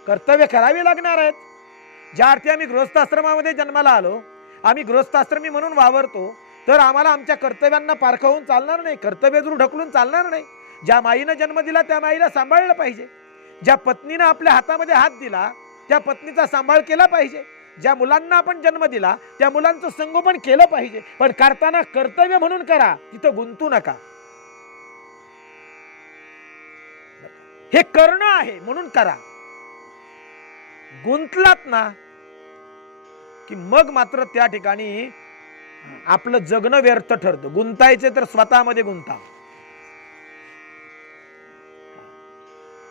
कर्तव्य करावी लागणार आहेत. ज्या अर्थी आम्ही गृहस्थाश्रमामध्ये जन्माला आलो, आम्ही गृहस्थाश्रमी म्हणून वावरतो, तर आम्हाला आमच्या कर्तव्यांना पारखवून चालणार नाही, कर्तव्य दूर ढकलून चालणार नाही. ज्या माईनं जन्म दिला त्या माईला सांभाळलं पाहिजे. ज्या पत्नीनं आपल्या हातामध्ये हात दिला त्या पत्नीचा सांभाळ केला पाहिजे. ज्या मुलांना आपण जन्म दिला त्या मुलांचं संगोपन केलं पाहिजे. पण करताना कर्तव्य म्हणून करा, तिथं गुंतू नका. हे करणं आहे म्हणून करा. गुंतलात ना की मग मात्र त्या ठिकाणी आपलं जगणं व्यर्थ ठरतं. गुंतायचे तर स्वतःमध्ये गुंता,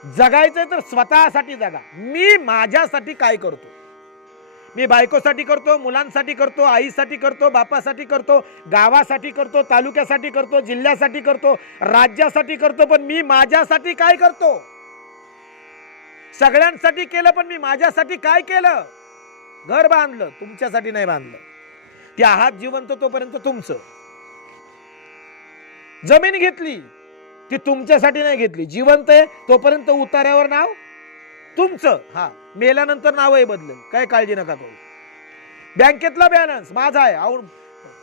जगायचंय तर स्वतःसाठी जगा. मी माझ्यासाठी काय करतो? मी बायकोसाठी करतो, मुलांसाठी करतो, आईसाठी करतो, बापासाठी करतो, गावासाठी करतो, तालुक्यासाठी करतो, जिल्ह्यासाठी करतो, राज्यासाठी करतो, पण मी माझ्यासाठी काय करतो? सगळ्यांसाठी केलं पण मी माझ्यासाठी काय केलं? घर बांधलं, तुमच्यासाठी नाही बांधलं. ते आहात जिवंत तोपर्यंत तुमचं. जमीन घेतली ती तुमच्यासाठी नाही घेतली, जिवंत आहे तोपर्यंत उतार्यावर नाव तुमचं. हा, मेल्यानंतर नावही बदलेल, काय काळजी नका करू. बँकेतला बॅलन्स माझा आहे, अहो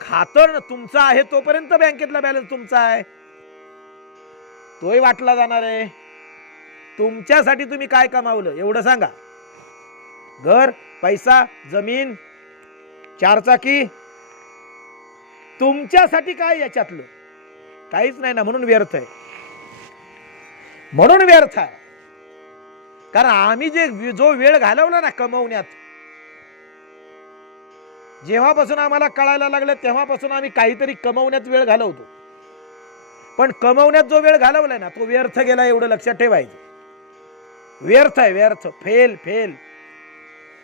खातं तुमचं आहे तोपर्यंत बँकेतला बॅलन्स तुमचा आहे, तोही वाटला जाणार आहे. तुमच्यासाठी तुम्ही काय कमावलं एवढं सांगा. घर, पैसा, जमीन, चारचाकी, तुमच्यासाठी काय याच्यातलं? काहीच नाही ना. म्हणून व्यर्थ आहे, म्हणून व्यर्थ आहे. कारण आम्ही जो वेळ घालवला ना कमवण्यात, जेव्हापासून आम्हाला कळायला लागलं तेव्हापासून आम्ही काहीतरी कमवण्यात वेळ घालवतो. पण कमवण्यात जो वेळ घालवलाय ना तो व्यर्थ गेला, एवढं लक्षात ठेवायचं. व्यर्थ आहे, व्यर्थ, फेल फेल.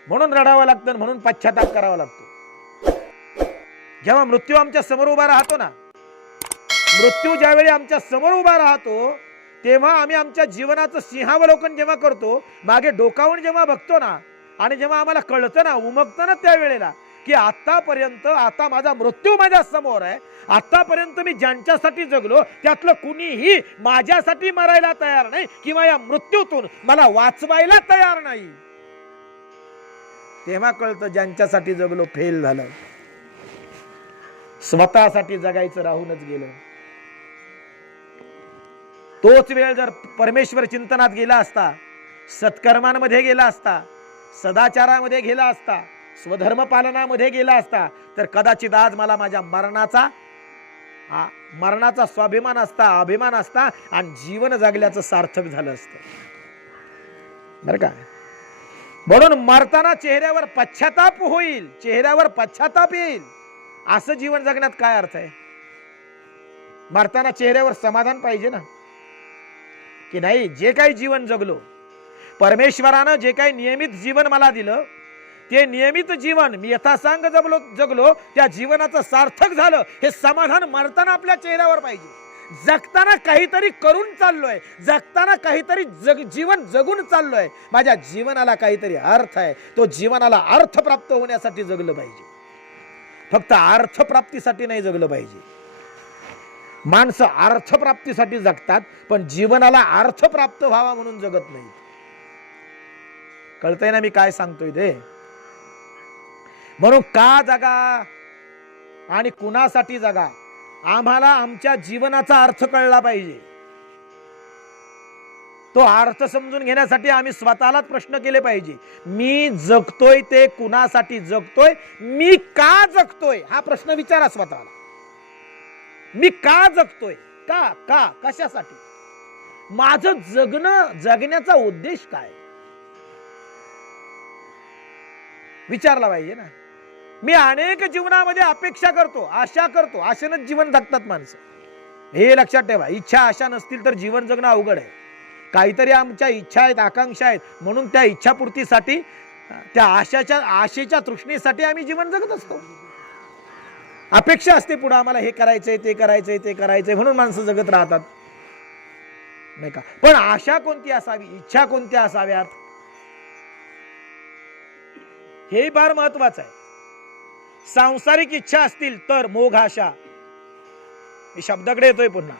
म्हणून रडावं लागतं, म्हणून पश्चाताप करावा लागतो. जेव्हा मृत्यू आमच्या समोर उभा राहतो ना, मृत्यू ज्यावेळी आमच्या समोर उभा राहतो तेव्हा आम्ही आमच्या जीवनाचं सिंहावलोकन जेव्हा करतो, मागे डोकावून जेव्हा बघतो ना, आणि जेव्हा आम्हाला कळतं ना, उमगतं ना त्यावेळेला की आतापर्यंत, आता माझा मृत्यू माझ्या समोर आहे, आतापर्यंत मी ज्यांच्यासाठी जगलो त्यातलं कुणीही माझ्यासाठी मरायला तयार नाही किंवा या मृत्यूतून मला वाचवायला तयार नाही. तेव्हा कळतं ज्यांच्यासाठी जगलो फेल झालं, स्वतःसाठी जगायचं राहूनच गेलं. तोच वेळ जर परमेश्वर चिंतनात गेला असता, सत्कर्मांमध्ये गेला असता, सदाचारामध्ये गेला असता, स्वधर्म पालनामध्ये गेला असता, तर कदाचित आज मला माझ्या मरणाचा स्वाभिमान असता, अभिमान असता, आणि जीवन जगल्याचं सार्थक झालं असतं. बरं का? म्हणून मरताना चेहऱ्यावर पश्चाताप होईल, चेहऱ्यावर पश्चाताप येईल, असं जीवन जगण्यात काय अर्थ आहे? मरताना चेहऱ्यावर समाधान पाहिजे ना, की नाही जे काही जीवन जगलो, परमेश्वरानं जे काही नियमित जीवन मला दिलं, ते नियमित जीवन मी यथासांग जगलो, त्या जीवनाचं सार्थक झालं, हे समाधान मरताना आपल्या चेहऱ्यावर पाहिजे. जगताना काहीतरी करून चाललोय, जगताना काहीतरी जीवन जगून चाललोय, माझ्या जीवनाला काहीतरी अर्थ आहे, तो जीवनाला अर्थ प्राप्त होण्यासाठी जगलं पाहिजे. फक्त अर्थप्राप्तीसाठी नाही जगलं पाहिजे. माणसं अर्थप्राप्तीसाठी जगतात, पण जीवनाला अर्थ प्राप्त व्हावा म्हणून जगत नाही. कळतंय ना मी काय सांगतोय ते? म्हणून का जगा आणि कुणासाठी जगा, आम्हाला आमच्या जीवनाचा अर्थ कळला पाहिजे. तो अर्थ समजून घेण्यासाठी आम्ही स्वतःलाच प्रश्न केले पाहिजे. मी जगतोय ते कुणासाठी जगतोय, मी का जगतोय, हा प्रश्न विचारा स्वतःला. मी का जगतोय, का का कशासाठी, माझं जगण्याचा उद्देश काय, विचारला पाहिजे ना. मी अनेक जीवनामध्ये अपेक्षा करतो, आशा करतो, आशेनंच जीवन जगतात माणसं. हे लक्षात ठेवा, इच्छा आशा नसतील तर जीवन जगणं अवघड आहे. काहीतरी आमच्या इच्छा आहेत, आकांक्षा आहेत, म्हणून त्या इच्छापूर्तीसाठी, त्या आशेच्या तृष्णेसाठी आम्ही जीवन जगत असतो. अपेक्षा असते पुढे आम्हाला हे करायचंय, ते करायचंय, ते करायचंय, म्हणून माणसं जगत राहतात, नाही का? पण आशा कोणती असावी, इच्छा कोणत्या असाव्यात, हे फार महत्वाचं आहे. सांसारिक इच्छा असतील तर मोघ आशा, मी शब्दाकडे येतोय पुन्हा.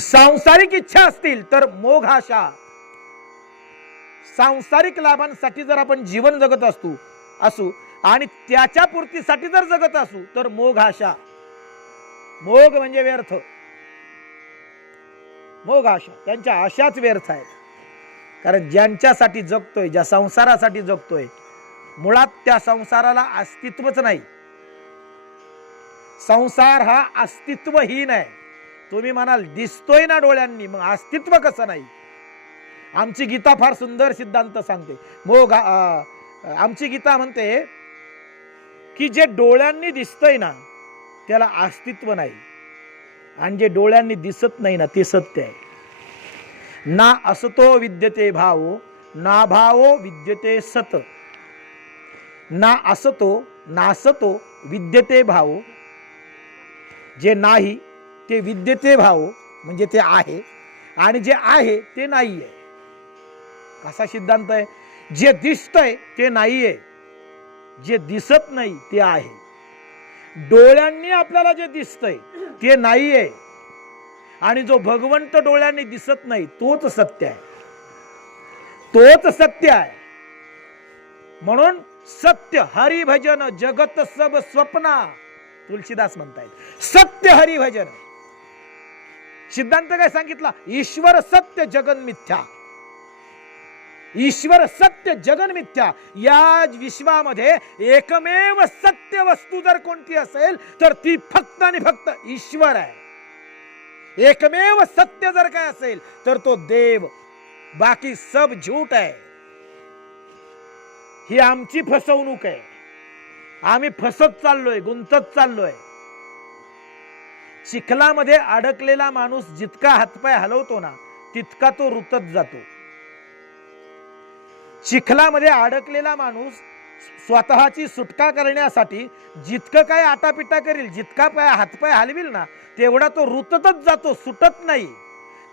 सांसारिक इच्छा असतील तर मोघ आशा, सांसारिक लाभांसाठी जर आपण जीवन जगत असू आणि त्याच्या पूर्तीसाठी जर जगत असू तर मोघ आशा. मोघ म्हणजे व्यर्थ, मोघ आशा, त्यांच्या आशाच व्यर्थ आहेत. कारण ज्यांच्यासाठी जगतोय, ज्या संसारासाठी जगतोय, मुळात त्या संसाराला अस्तित्वच नाही. संसार हा अस्तित्वहीन आहे. तुम्ही म्हणाल दिसतोय ना डोळ्यांनी, मग अस्तित्व कसं नाही? आमची गीता फार सुंदर सिद्धांत सांगते. आमची गीता म्हणते की जे डोळ्यांनी दिसतंय ना त्याला अस्तित्व नाही, आणि जे डोळ्यांनी दिसत नाही ना ते सत्य आहे. ना असतो विद्यते भावो, ना भावो विद्यते सत, ना असतो नासतो विद्यते भावो. जे नाही ते विद्यते भावो, म्हणजे ते आहे, आणि जे आहे ते नाही आहे. कसा सिद्धांत आहे? जे दिसतंय ते नाही आहे, जे दिसत नाही ते आहे. डोळ्यांनी आपल्याला जे दिसतंय ते नाही आहे, आणि जो भगवंत डोळ्यांनी दिसत नाही तोच सत्य आहे, तोच सत्य आहे. म्हणून सत्य हरिभजन जगत सब स्वप्ना, तुलसीदास म्हणतायत सत्य हरिभजन. सिद्धांत काय सांगितला? ईश्वर सत्य जगन मिथ्या. ईश्वर सत्य जगन मिथ्या. या विश्वामध्ये एकमेव सत्य वस्तू जर कोणती असेल तर ती फक्त आणि फक्त ईश्वर आहे. एकमेव सत्य जर काय असेल तर तो देव, बाकी सब झूठ आहे, ही आमची फसवणूक आहे, आम्ही फसत चाललोय, गुंतत चाललोय. चिखलामध्ये अडकलेला माणूस जितका हातपाय हलवतो ना तितका तो रुतत जातो. चिखलामध्ये अडकलेला माणूस स्वतःची सुटका करण्यासाठी जितकं काय आटापिटा करील, जितका हातपाय हलविल ना तेवढा तो रुततच जातो, सुटत नाही.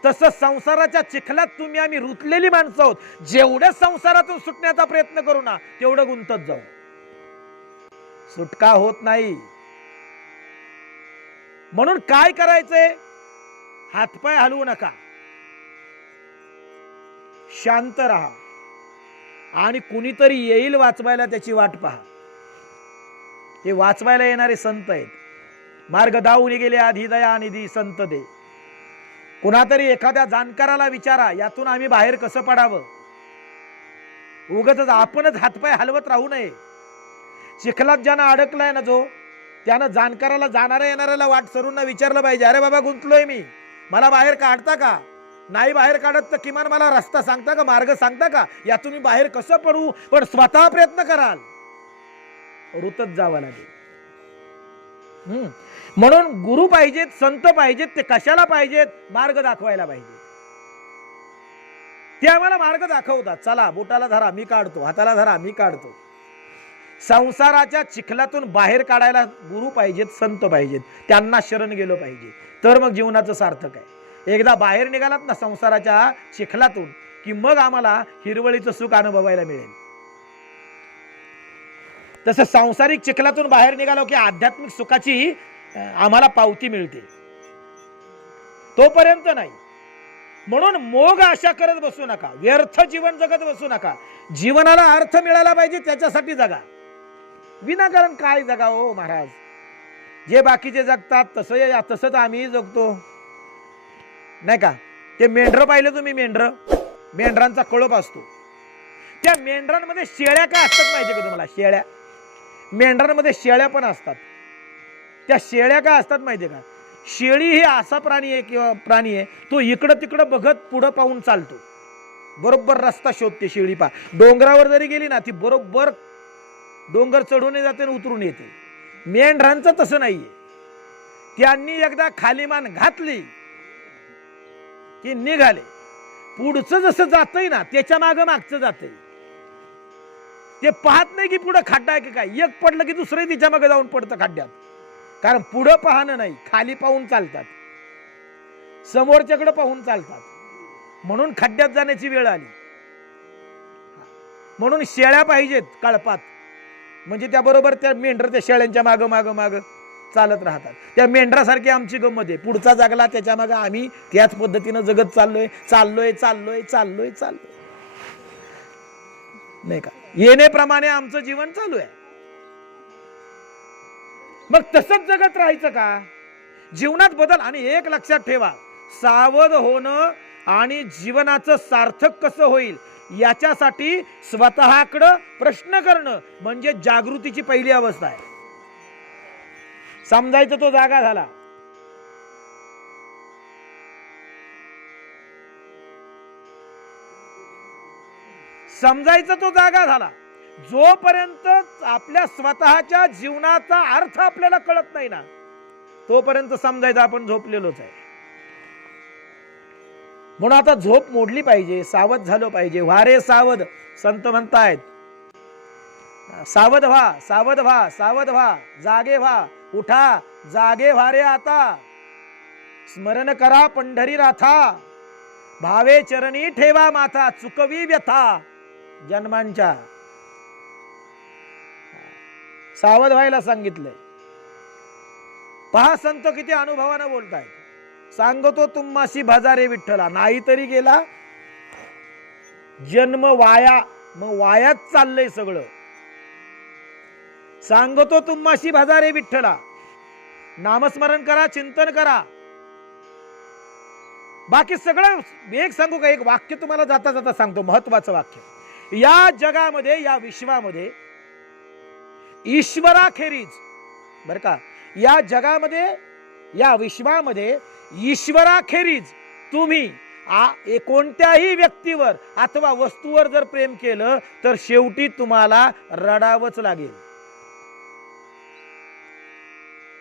तसं संसाराच्या चिखलात तुम्ही आम्ही रुतलेली माणसं आहोत. जेवढ्या संसारातून सुटण्याचा प्रयत्न करू ना तेवढं गुंतत जाऊ, सुटका होत नाही. म्हणून काय करायचंय? हातपाय हलवू नका, शांत राहा आणि कुणीतरी येईल वाचवायला, त्याची वाट पहा. हे वाचवायला येणारे संत आहेत. मार्ग दाऊन गेले आधी दया निधी संत दे. कुणातरी एखाद्या जाणकाराला विचारा, यातून आम्ही बाहेर कसं पडावं. उगाच आपणच हातपाय हलवत राहू नये. चिखलात ज्यानं अडकलाय ना जो, त्यानं जाणकाराला, जाणाऱ्या येणाऱ्याला, वाट सरूंना विचारलं पाहिजे, अरे बाबा गुंतलोय मी, मला बाहेर काढता का? नाही बाहेर काढत तर किमान मला रस्ता सांगता का, मार्ग सांगता का, यातून मी बाहेर कसं पडू? पण स्वतः प्रयत्न कराल, रुतत जावं लागेल. म्हणून गुरु पाहिजेत, संत पाहिजेत. ते कशाला पाहिजेत? मार्ग दाखवायला पाहिजे. ते आम्हाला मार्ग दाखवतात. चला बोटाला धरा मी काढतो, हाताला धरा मी काढतो. संसाराच्या चिखलातून बाहेर काढायला गुरु पाहिजेत, संत पाहिजेत. त्यांना शरण गेलो पाहिजे, तर मग जीवनाचं सार्थक आहे. एकदा बाहेर निघालात ना संसाराच्या चिखलातून की मग आम्हाला हिरवळीचं सुख अनुभवायला मिळेल. तसं सांसारिक चिखलातून बाहेर निघालो की आध्यात्मिक सुखाची आम्हाला पावती मिळते, तोपर्यंत नाही. म्हणून मोग आशा करत बसू नका, व्यर्थ जीवन जगत बसू नका. जीवनाला अर्थ मिळाला पाहिजे, त्याच्यासाठी जगा. विनाकारण काय जगा हो महाराज? जे बाकीचे जगतात तसंच आम्ही जगतो, नाही का? ते मेंढर पाहिलं तुम्ही? मेंढरांचा कळप असतो. त्या मेंढरांमध्ये शेळ्या काय असतात माहिती का तुम्हाला? शेळ्या, मेंढरांमध्ये शेळ्या पण असतात. त्या शेळ्या काय असतात माहितीये का? शेळी ही असा प्राणी आहे किंवा प्राणी आहे, तो इकडं तिकडं बघत पुढं पाहून चालतो, बरोबर रस्ता शोधते. शेळी पा डोंगरावर जरी गेली ना ती बरोबर डोंगर चढून जाते आणि उतरून येते. मेंढरांचं तसं नाहीये. त्यांनी एकदा खाली मान घातली की निघाले. पुढचं जसं जातंय ना त्याच्या मागचं जातंय. ते पाहत नाही की पुढं खड्डा आहे की काय. एक पडलं की दुसरंही तिच्या मागे जाऊन पडतं खड्ड्यात. कारण पुढं पाहणं नाही, खाली पाहून चालतात, समोरच्याकडे पाहून चालतात. म्हणून खड्ड्यात जाण्याची वेळ आली. म्हणून शेळ्या पाहिजेत कळपात, म्हणजे त्या बरोबर त्या मेंढर त्या शेळ्यांच्या माग माग माग चालत राहतात. त्या मेंढरासारखी आमची गंमत आहे. पुढचा जागला त्याच्या मागे आम्ही त्याच पद्धतीनं जगत चाललोय चाललोय चाललोय चाललोय चाललोय, नाही का? येण्याप्रमाणे आमचं जीवन चालू आहे. मग तसंच जगत राहायचं का? जीवनात बदल. आणि एक लक्षात ठेवा, सावध होणं आणि जीवनाचं सार्थक कसं होईल याच्यासाठी स्वतःकडं प्रश्न करणं म्हणजे जागृतीची पहिली अवस्था आहे. समजायचं तो जागा झाला. समजायचं तो जागा झाला. जोपर्यंत आपल्या स्वतःच्या जीवनाचा अर्थ आपल्याला कळत नाही ना तोपर्यंत समजायचं आपण झोपलेलोच आहे. म्हणून आता झोप मोडली पाहिजे, सावध झालो पाहिजे. व्हा रे सावध, संत म्हणतायत. सावध व्हा, सावध व्हा, सावध व्हा, जागे व्हा, उठा, जागे व्हा रे आता. स्मरण करा पंढरी राथा, भावे चरणी ठेवा माथा, चुकवी व्यथा जन्मांच्या. सावध व्हायला सांगितलंय. पहा संत किती अनुभवानं बोलतायत. सांगतो तुम्हासी भजारे विठ्ठला, नाही तरी गेला जन्म वाया. मग वायात चाललंय सगळं. सांगतो तुम्हासी भजारे विठ्ठला, नामस्मरण करा, चिंतन करा, बाकी सगळं. एक सांगू का? एक वाक्य तुम्हाला जाता जाता सांगतो, महत्वाचं वाक्य. या जगामध्ये, या विश्वामध्ये ईश्वराखेरीज, बर का, या जगामध्ये, या विश्वामध्ये ईश्वराखेरीज तुम्ही कोणत्याही व्यक्तीवर अथवा वस्तूवर जर प्रेम केलं तर शेवटी तुम्हाला रडावंच लागेल.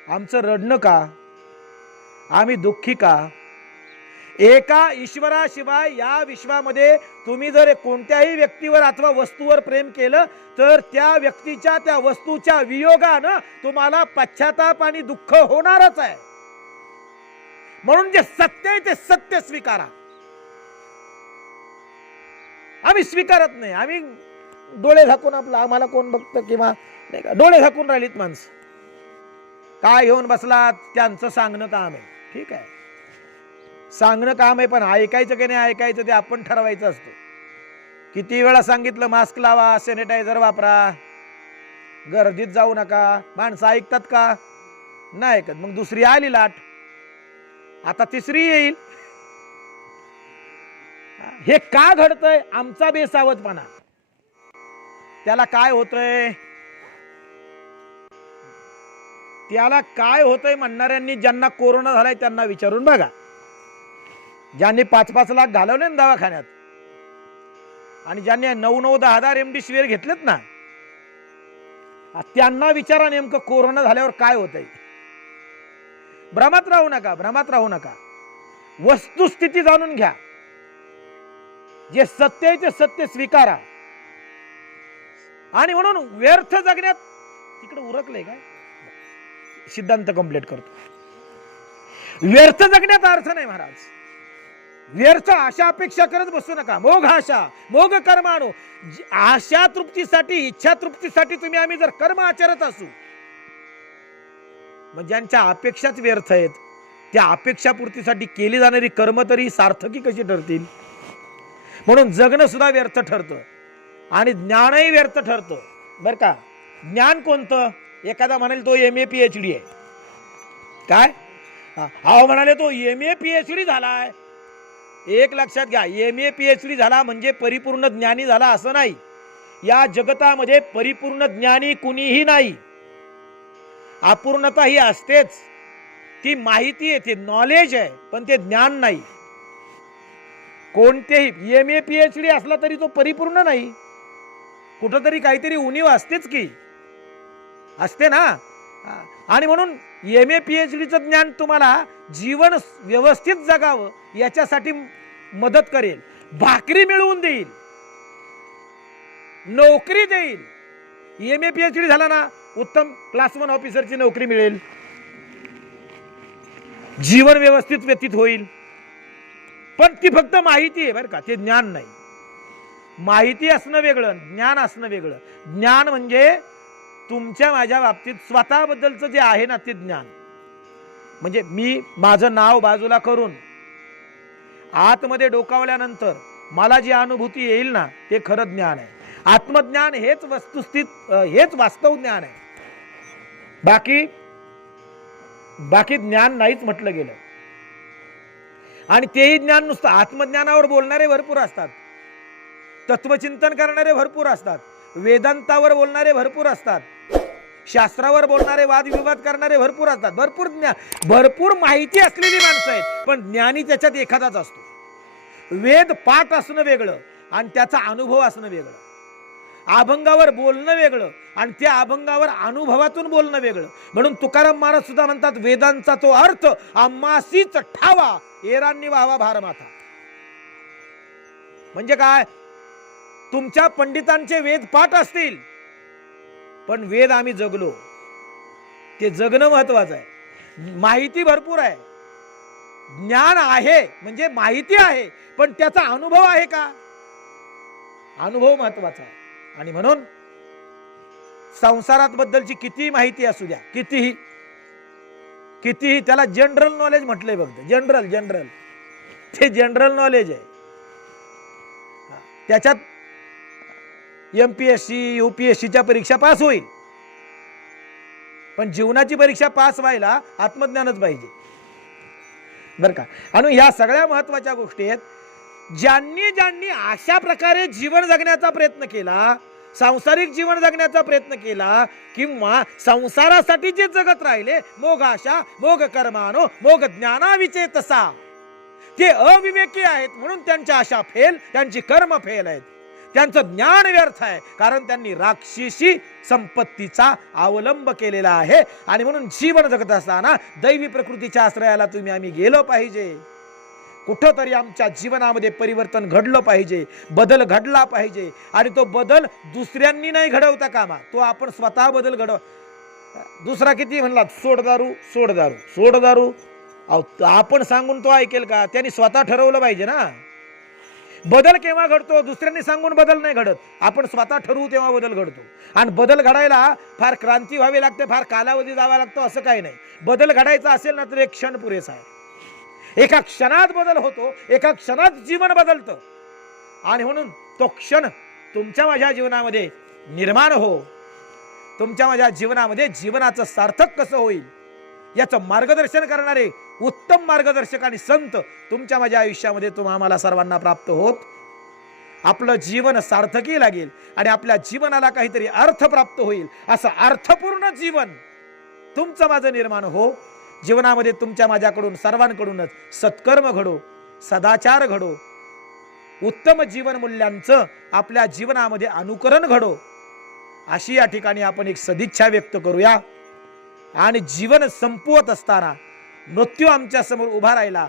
आमचं रडणं का? आम्ही दुःखी का? एका ईश्वराशिवाय या विश्वामध्ये तुम्ही जर कोणत्याही व्यक्तीवर अथवा वस्तूवर प्रेम केलं तर त्या व्यक्तीच्या त्या वस्तूच्या वियोगानं तुम्हाला पश्चाताप आणि दुःख होणारच आहे. म्हणून जे सत्य आहे ते सत्य स्वीकारा. आम्ही स्वीकारत नाही. आम्ही डोळे झाकून आपलं आम्हाला कोण बघतं किंवा नाही का, डोळे झाकून राहिलीत माणसं. काय घेऊन बसलात? त्यांचं सांगणं काम आहे. ठीक आहे, सांगणं काम आहे, पण ऐकायचं की नाही ऐकायचं ते आपण ठरवायचं असतं. किती वेळा सांगितलं मास्क लावा, सॅनिटायझर वापरा, गर्दीत जाऊ नका. माणसं ऐकतात का? नाही ऐकत. मग दुसरी आली लाट, आता तिसरी येईल. हे का घडतंय? आमचा बेसावधपणा. त्याला काय होतंय? त्याला काय होतंय म्हणणाऱ्यांनी, ज्यांना कोरोना झालाय त्यांना विचारून बघा. ज्यांनी 5-5 लाख घालवले ना दवाखान्यात आणि ज्यांनी 9-9, 10-10 रेमडेसिवीर घेतलेत ना, त्यांना विचारा नेमकं कोरोना झाल्यावर काय होतंय. भ्रमात राहू नका, भ्रमात राहू नका. वस्तुस्थिती जाणून घ्या. जे सत्य आहे ते सत्य स्वीकारा. आणि म्हणून व्यर्थ जगण्यात, तिकडे उरकलंय काय, सिद्धांत कंप्लीट करतो. व्यर्थ जगण्यात अर्थ नाही महाराज. व्यर्थ आशा अपेक्षा करत बसू नका. मोघ आशा मोघ कर्माणो. आशा तृप्तीसाठी, इच्छा तृप्तीसाठी तुम्ही आम्ही जर कर्म आचरत असू, मग ज्यांच्या अपेक्षाच व्यर्थ आहेत, त्या अपेक्षापूर्तीसाठी केली जाणारी कर्म तरी सार्थकी कशी ठरतील? म्हणून जगणं सुद्धा व्यर्थ ठरतं आणि ज्ञानही व्यर्थ ठरतं. बर का? ज्ञान कोणतं? एखादा म्हणाले तो MA PhD आहे. काय? अहो म्हणाले तो MA PhD झालाय. एक लक्षात घ्या, MA PhD झाला म्हणजे परिपूर्ण ज्ञानी झाला असं नाही. या जगतामध्ये परिपूर्ण ज्ञानी कुणीही नाही. अपूर्णता ही असतेच. ती माहिती आहे, ते नॉलेज आहे, पण ते ज्ञान नाही. कोणतेही MA PhD असला तरी तो परिपूर्ण नाही. कुठंतरी काहीतरी उणीव असतेच की, असते ना. आणि म्हणून MA PhDचं ज्ञान तुम्हाला जीवन व्यवस्थित जगावं याच्यासाठी मदत करेल. भाकरी मिळवून देईल, नोकरी देईल. MA PhD झाला ना, उत्तम क्लास 1 ऑफिसरची नोकरी मिळेल, जीवन व्यवस्थित व्यतीत होईल. पण ती फक्त माहिती आहे बरं का, ते ज्ञान नाही. माहिती असणं वेगळं, ज्ञान असणं वेगळं. ज्ञान म्हणजे तुमच्या माझ्या बाबतीत स्वतःबद्दलचं जे आहे ना ते ज्ञान. म्हणजे मी माझं नाव बाजूला करून आतमध्ये डोकावल्यानंतर मला जी अनुभूती येईल ना ते खरं ज्ञान आहे. आत्मज्ञान हेच वस्तुस्थित, हेच वास्तव ज्ञान आहे. बाकी ज्ञान नाहीच म्हटलं गेलं. आणि तेही ज्ञान नुसतं आत्मज्ञानावर बोलणारे भरपूर असतात, तत्वचिंतन करणारे भरपूर असतात, वेदांतावर बोलणारे भरपूर असतात, शास्त्रावर बोलणारे, वादविवाद करणारे भरपूर असतात. भरपूर माहिती असलेली माणसं आहेत, पण ज्ञानी त्याच्यात एखादाच असतो. वेद पाठ असणं वेगळं आणि त्याचा अनुभव असणं वेगळं. अभंगावर बोलणं वेगळं आणि त्या अभंगावर अनुभवातून बोलणं वेगळं. म्हणून तुकाराम महाराज सुद्धा म्हणतात, वेदांचा तो अर्थ आम्हासीच ठावा, एरांनी व्हावा भारमाथा. म्हणजे काय? तुमच्या पंडितांचे वेद पाठ असतील, पण वेद आम्ही जगलो, ते जगणं महत्वाचं आहे. माहिती भरपूर आहे, ज्ञान आहे म्हणजे माहिती आहे, पण त्याचा अनुभव आहे का? अनुभव महत्वाचा आहे. आणि म्हणून संसारात बद्दलची कितीही माहिती असू द्या, कितीही त्याला जनरल नॉलेज म्हटलंय. बघ, जनरल ते जनरल नॉलेज आहे. त्याच्यात MPSC UPSCच्या परीक्षा पास होईल, पण जीवनाची परीक्षा पास व्हायला आत्मज्ञानच पाहिजे बर का. आणि ह्या सगळ्या महत्वाच्या गोष्टी आहेत. ज्यांनी अशा प्रकारे जीवन जगण्याचा प्रयत्न केला, सांसारिक जीवन जगण्याचा प्रयत्न केला, किंवा संसारासाठी जे जगत राहिले, मोघ आशा मोघ कर्मानो मोघ ज्ञानाविचेतसा, ते अविवेकी आहेत म्हणून त्यांच्या आशा फेल, त्यांची कर्म फेल आहेत, त्यांचं ज्ञान व्यर्थ आहे, कारण त्यांनी राक्षसी संपत्तीचा अवलंब केलेला आहे. आणि म्हणून जीवन जगत असताना दैवी प्रकृतीच्या आश्रयाला तुम्ही आम्ही गेलो पाहिजे. कुठंतरी आमच्या जीवनामध्ये परिवर्तन घडलं पाहिजे, बदल घडला पाहिजे. आणि तो बदल दुसऱ्यांनी नाही घडवता कामा, तो आपण स्वतः बदल घडव. दुसरा किती म्हणला सोड दारू सोड दारू सोड दारू, आपण सांगून तो ऐकेल का? त्यांनी स्वतः ठरवलं पाहिजे ना. बदल केव्हा घडतो? दुसऱ्यांनी सांगून बदल नाही घडत, आपण स्वतः ठरवू तेव्हा बदल घडतो. आणि बदल घडायला फार क्रांती व्हावी लागते, फार कालावधी जावा लागतो असं काही नाही. बदल घडायचा असेल ना तर एक क्षण पुरेसा आहे. एका क्षणात बदल होतो, एका क्षणात जीवन बदलतं. आणि म्हणून तो क्षण तुमच्या माझ्या जीवनामध्ये निर्माण हो. तुमच्या माझ्या जीवनामध्ये जीवनाचं सार्थक कसं होईल याचं मार्गदर्शन करणारे उत्तम मार्गदर्शक आणि संत तुमच्या माझ्या आयुष्यामध्ये आम्हाला सर्वांना प्राप्त होत. आपलं जीवन सार्थकी लागेल आणि आपल्या जीवनाला काहीतरी अर्थ प्राप्त होईल, असं अर्थपूर्ण जीवन तुमचं माझं निर्माण हो. जीवनामध्ये तुमच्या माझ्याकडून सर्वांकडूनच सत्कर्म घडो, सदाचार घडो, उत्तम जीवन मूल्यांचं आपल्या जीवनामध्ये अनुकरण घडो, अशी या ठिकाणी आपण एक सदिच्छा व्यक्त करूया. आणि जीवन संपवत असताना मृत्यू आमच्या समोर उभा राहिला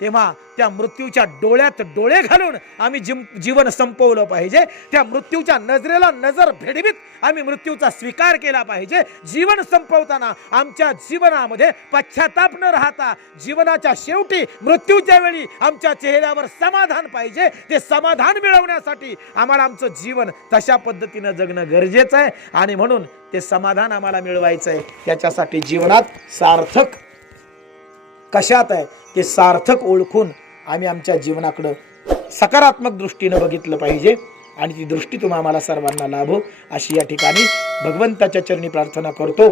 तेव्हा त्या मृत्यूच्या डोळ्यात डोळे घालून आम्ही जीवन संपवलं पाहिजे. त्या मृत्यूच्या नजरेला नजर भेडवीत आम्ही मृत्यूचा स्वीकार केला पाहिजे. जीवन संपवताना आमच्या जीवनामध्ये पश्चाताप न राहता जीवनाच्या शेवटी मृत्यूच्या वेळी आमच्या चेहऱ्यावर समाधान पाहिजे. ते समाधान मिळवण्यासाठी आम्हाला आमचं जीवन तशा पद्धतीनं जगणं गरजेचं आहे. आणि म्हणून ते समाधान आम्हाला मिळवायचं आहे. त्याच्यासाठी जीवनात सार्थक कशात आहे ते सार्थक ओळखून आम्ही आमच्या जीवनाकडं सकारात्मक दृष्टीनं बघितलं पाहिजे. आणि ती दृष्टी तुम्हाला सर्वांना लाभो अशी या ठिकाणी भगवंताच्या चरणी प्रार्थना करतो.